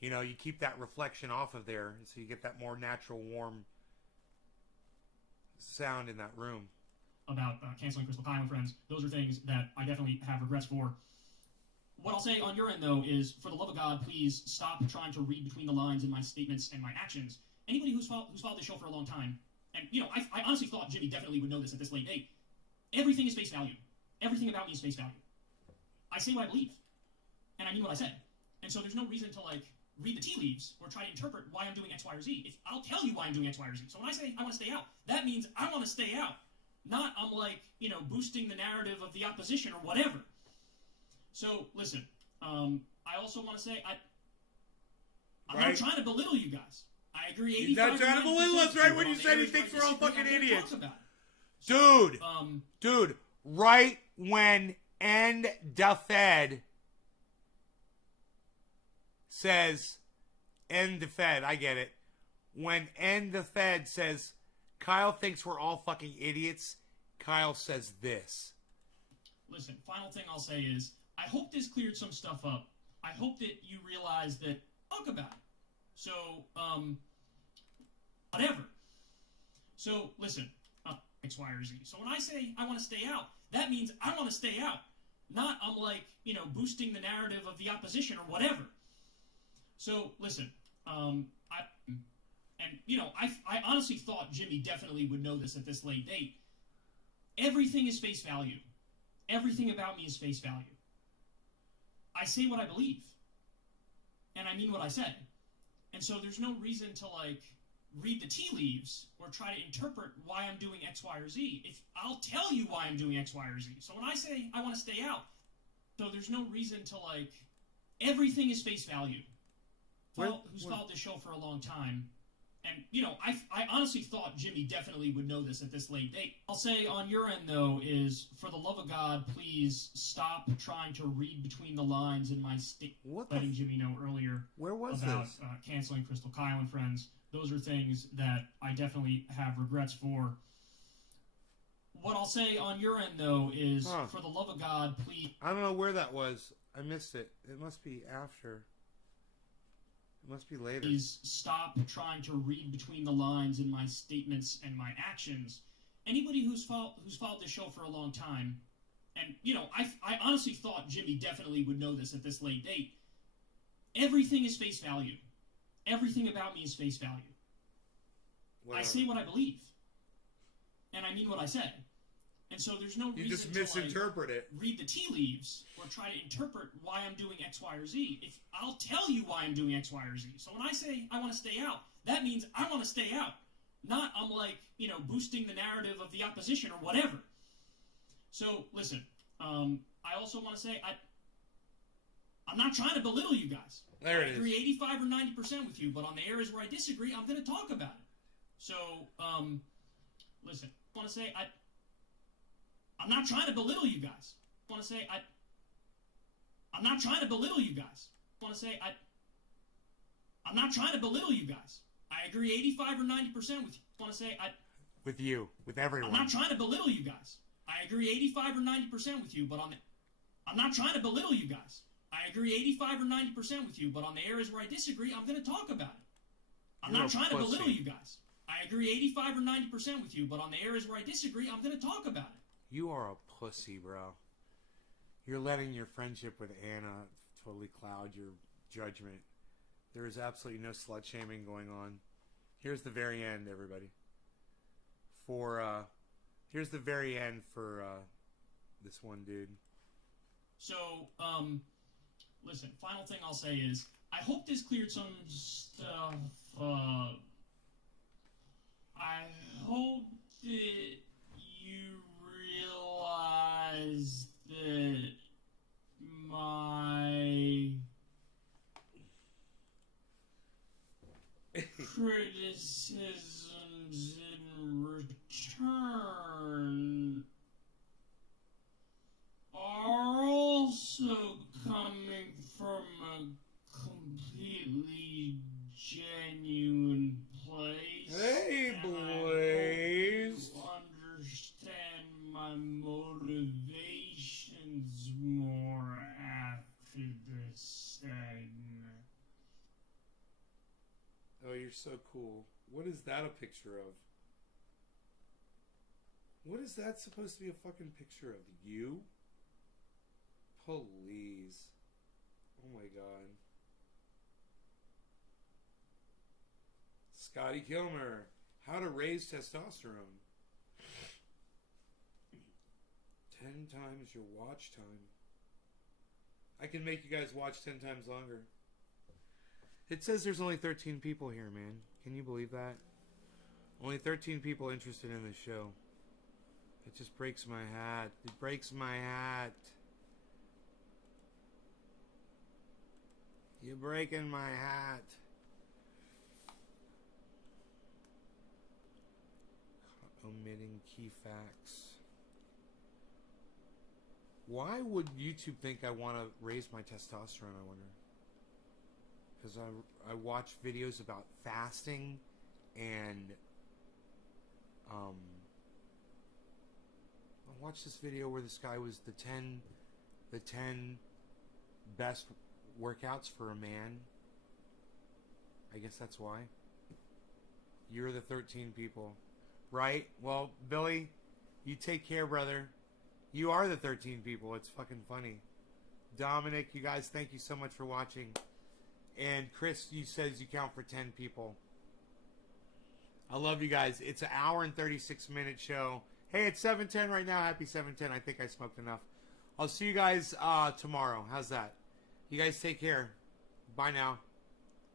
You keep that reflection off of there, so you get that more natural, warm sound in that room. About canceling Crystal Kyle and friends. Those are things that I definitely have regrets for. What I'll say on your end, though, is, for the love of God, please stop trying to read between the lines in my statements and my actions. Anybody who's followed this show for a long time, and, I honestly thought Jimmy definitely would know this at this late date. Everything is face value. Everything about me is face value. I say what I believe, and I mean what I say. And so there's no reason to, read the tea leaves or try to interpret why I'm doing X, Y, or Z. I'll tell you why I'm doing X, Y, or Z. So when I say I want to stay out, that means I want to stay out. Not I'm boosting the narrative of the opposition or whatever. So, listen, I also want to say I'm not trying to belittle you guys. I agree 85%. He's not trying to belittle us, right? When you said he thinks we're all fucking idiots. Dude, right when End the Fed says, End the Fed, I get it. When End the Fed says, Kyle thinks we're all fucking idiots, Kyle says this. Listen, final thing I'll say is, I hope this cleared some stuff up. I hope that you realize that, talk about it. So, whatever. So, listen, X, Y, or Z. So when I say I want to stay out, that means I want to stay out. Not I'm boosting the narrative of the opposition or whatever. So, listen, I honestly thought Jimmy definitely would know this at this late date. Everything is face value. Everything about me is face value. I say what I believe. And I mean what I say. And so there's no reason to, read the tea leaves or try to interpret why I'm doing X, Y, or Z. I'll tell you why I'm doing X, Y, or Z. So when I say I want to stay out, so there's no reason to, everything is face value. Who's followed this show for a long time. And, I honestly thought Jimmy definitely would know this at this late date. I'll say on your end, though, is, for the love of God, please stop trying to read between the lines in my letting Jimmy know earlier about canceling Crystal Kyle and friends. Those are things that I definitely have regrets for. What I'll say on your end, though, is, for the love of God, please... I don't know where that was. I missed it. It must be after. It must be later. Please stop trying to read between the lines in my statements and my actions. Anybody who's followed this show for a long time, and, I honestly thought Jimmy definitely would know this at this late date. Everything is face value. Everything about me is face value. Whatever. I say what I believe. And I mean what I say. And so there's no reason you just misinterpret it. Read the tea leaves or try to interpret why I'm doing X, Y, or Z. I'll tell you why I'm doing X, Y, or Z. So when I say I want to stay out, that means I want to stay out. Not I'm boosting the narrative of the opposition or whatever. So listen, I also want to say I'm not trying to belittle you guys. There it I agree 85 or 90% with you, but on the areas where I disagree, I'm going to talk about it. So, listen, I want to say I'm not trying to belittle you guys. I want to say I'm not trying to belittle you guys. I want to say I'm not trying to belittle you guys. I agree 85 or 90% with you. I want to say With you, with everyone. I'm not trying to belittle you guys. I agree 85 or 90% with you, but I'm not trying to belittle you guys. I agree 85 or 90% with you, but on the areas where I disagree, I'm going to talk about it. I'm You're not a trying to pussy. belittle you guys. I agree 85 or 90% with you, but on the areas where I disagree, I'm going to talk about it. You are a pussy, bro. You're letting your friendship with Anna totally cloud your judgment. There is absolutely no slut shaming going on. Here's the very end, everybody. Here's the very end for this one dude. So, listen, final thing I'll say is, I hope this cleared some stuff up. I hope that you realize that my criticisms in return are also coming from a completely genuine place. Hey, and Blaze. I hope you understand my motivations more after this segment. Oh, you're so cool. What is that a picture of? What is that supposed to be a fucking picture of? You? Please. Oh my god. Scotty Kilmer. How to raise testosterone. 10 times your watch time. I can make you guys watch 10 times longer. It says there's only 13 people here, man. Can you believe that? Only 13 people interested in this show. It just breaks my hat. It breaks my hat. You're breaking my hat. Omitting key facts. Why would YouTube think I want to raise my testosterone, I wonder? Because I watch videos about fasting and I watched this video where this guy was the 10 best workouts for a man. I guess that's why. You're the 13 people. Right? Well, Billy, you take care, brother. You are the 13 people. It's fucking funny. Dominic, you guys, thank you so much for watching. And Chris, you says you count for 10 people. I love you guys. It's an hour and 36-minute show. Hey, it's 7:10 right now. Happy 7:10. I think I smoked enough. I'll see you guys tomorrow. How's that? You guys take care. Bye now.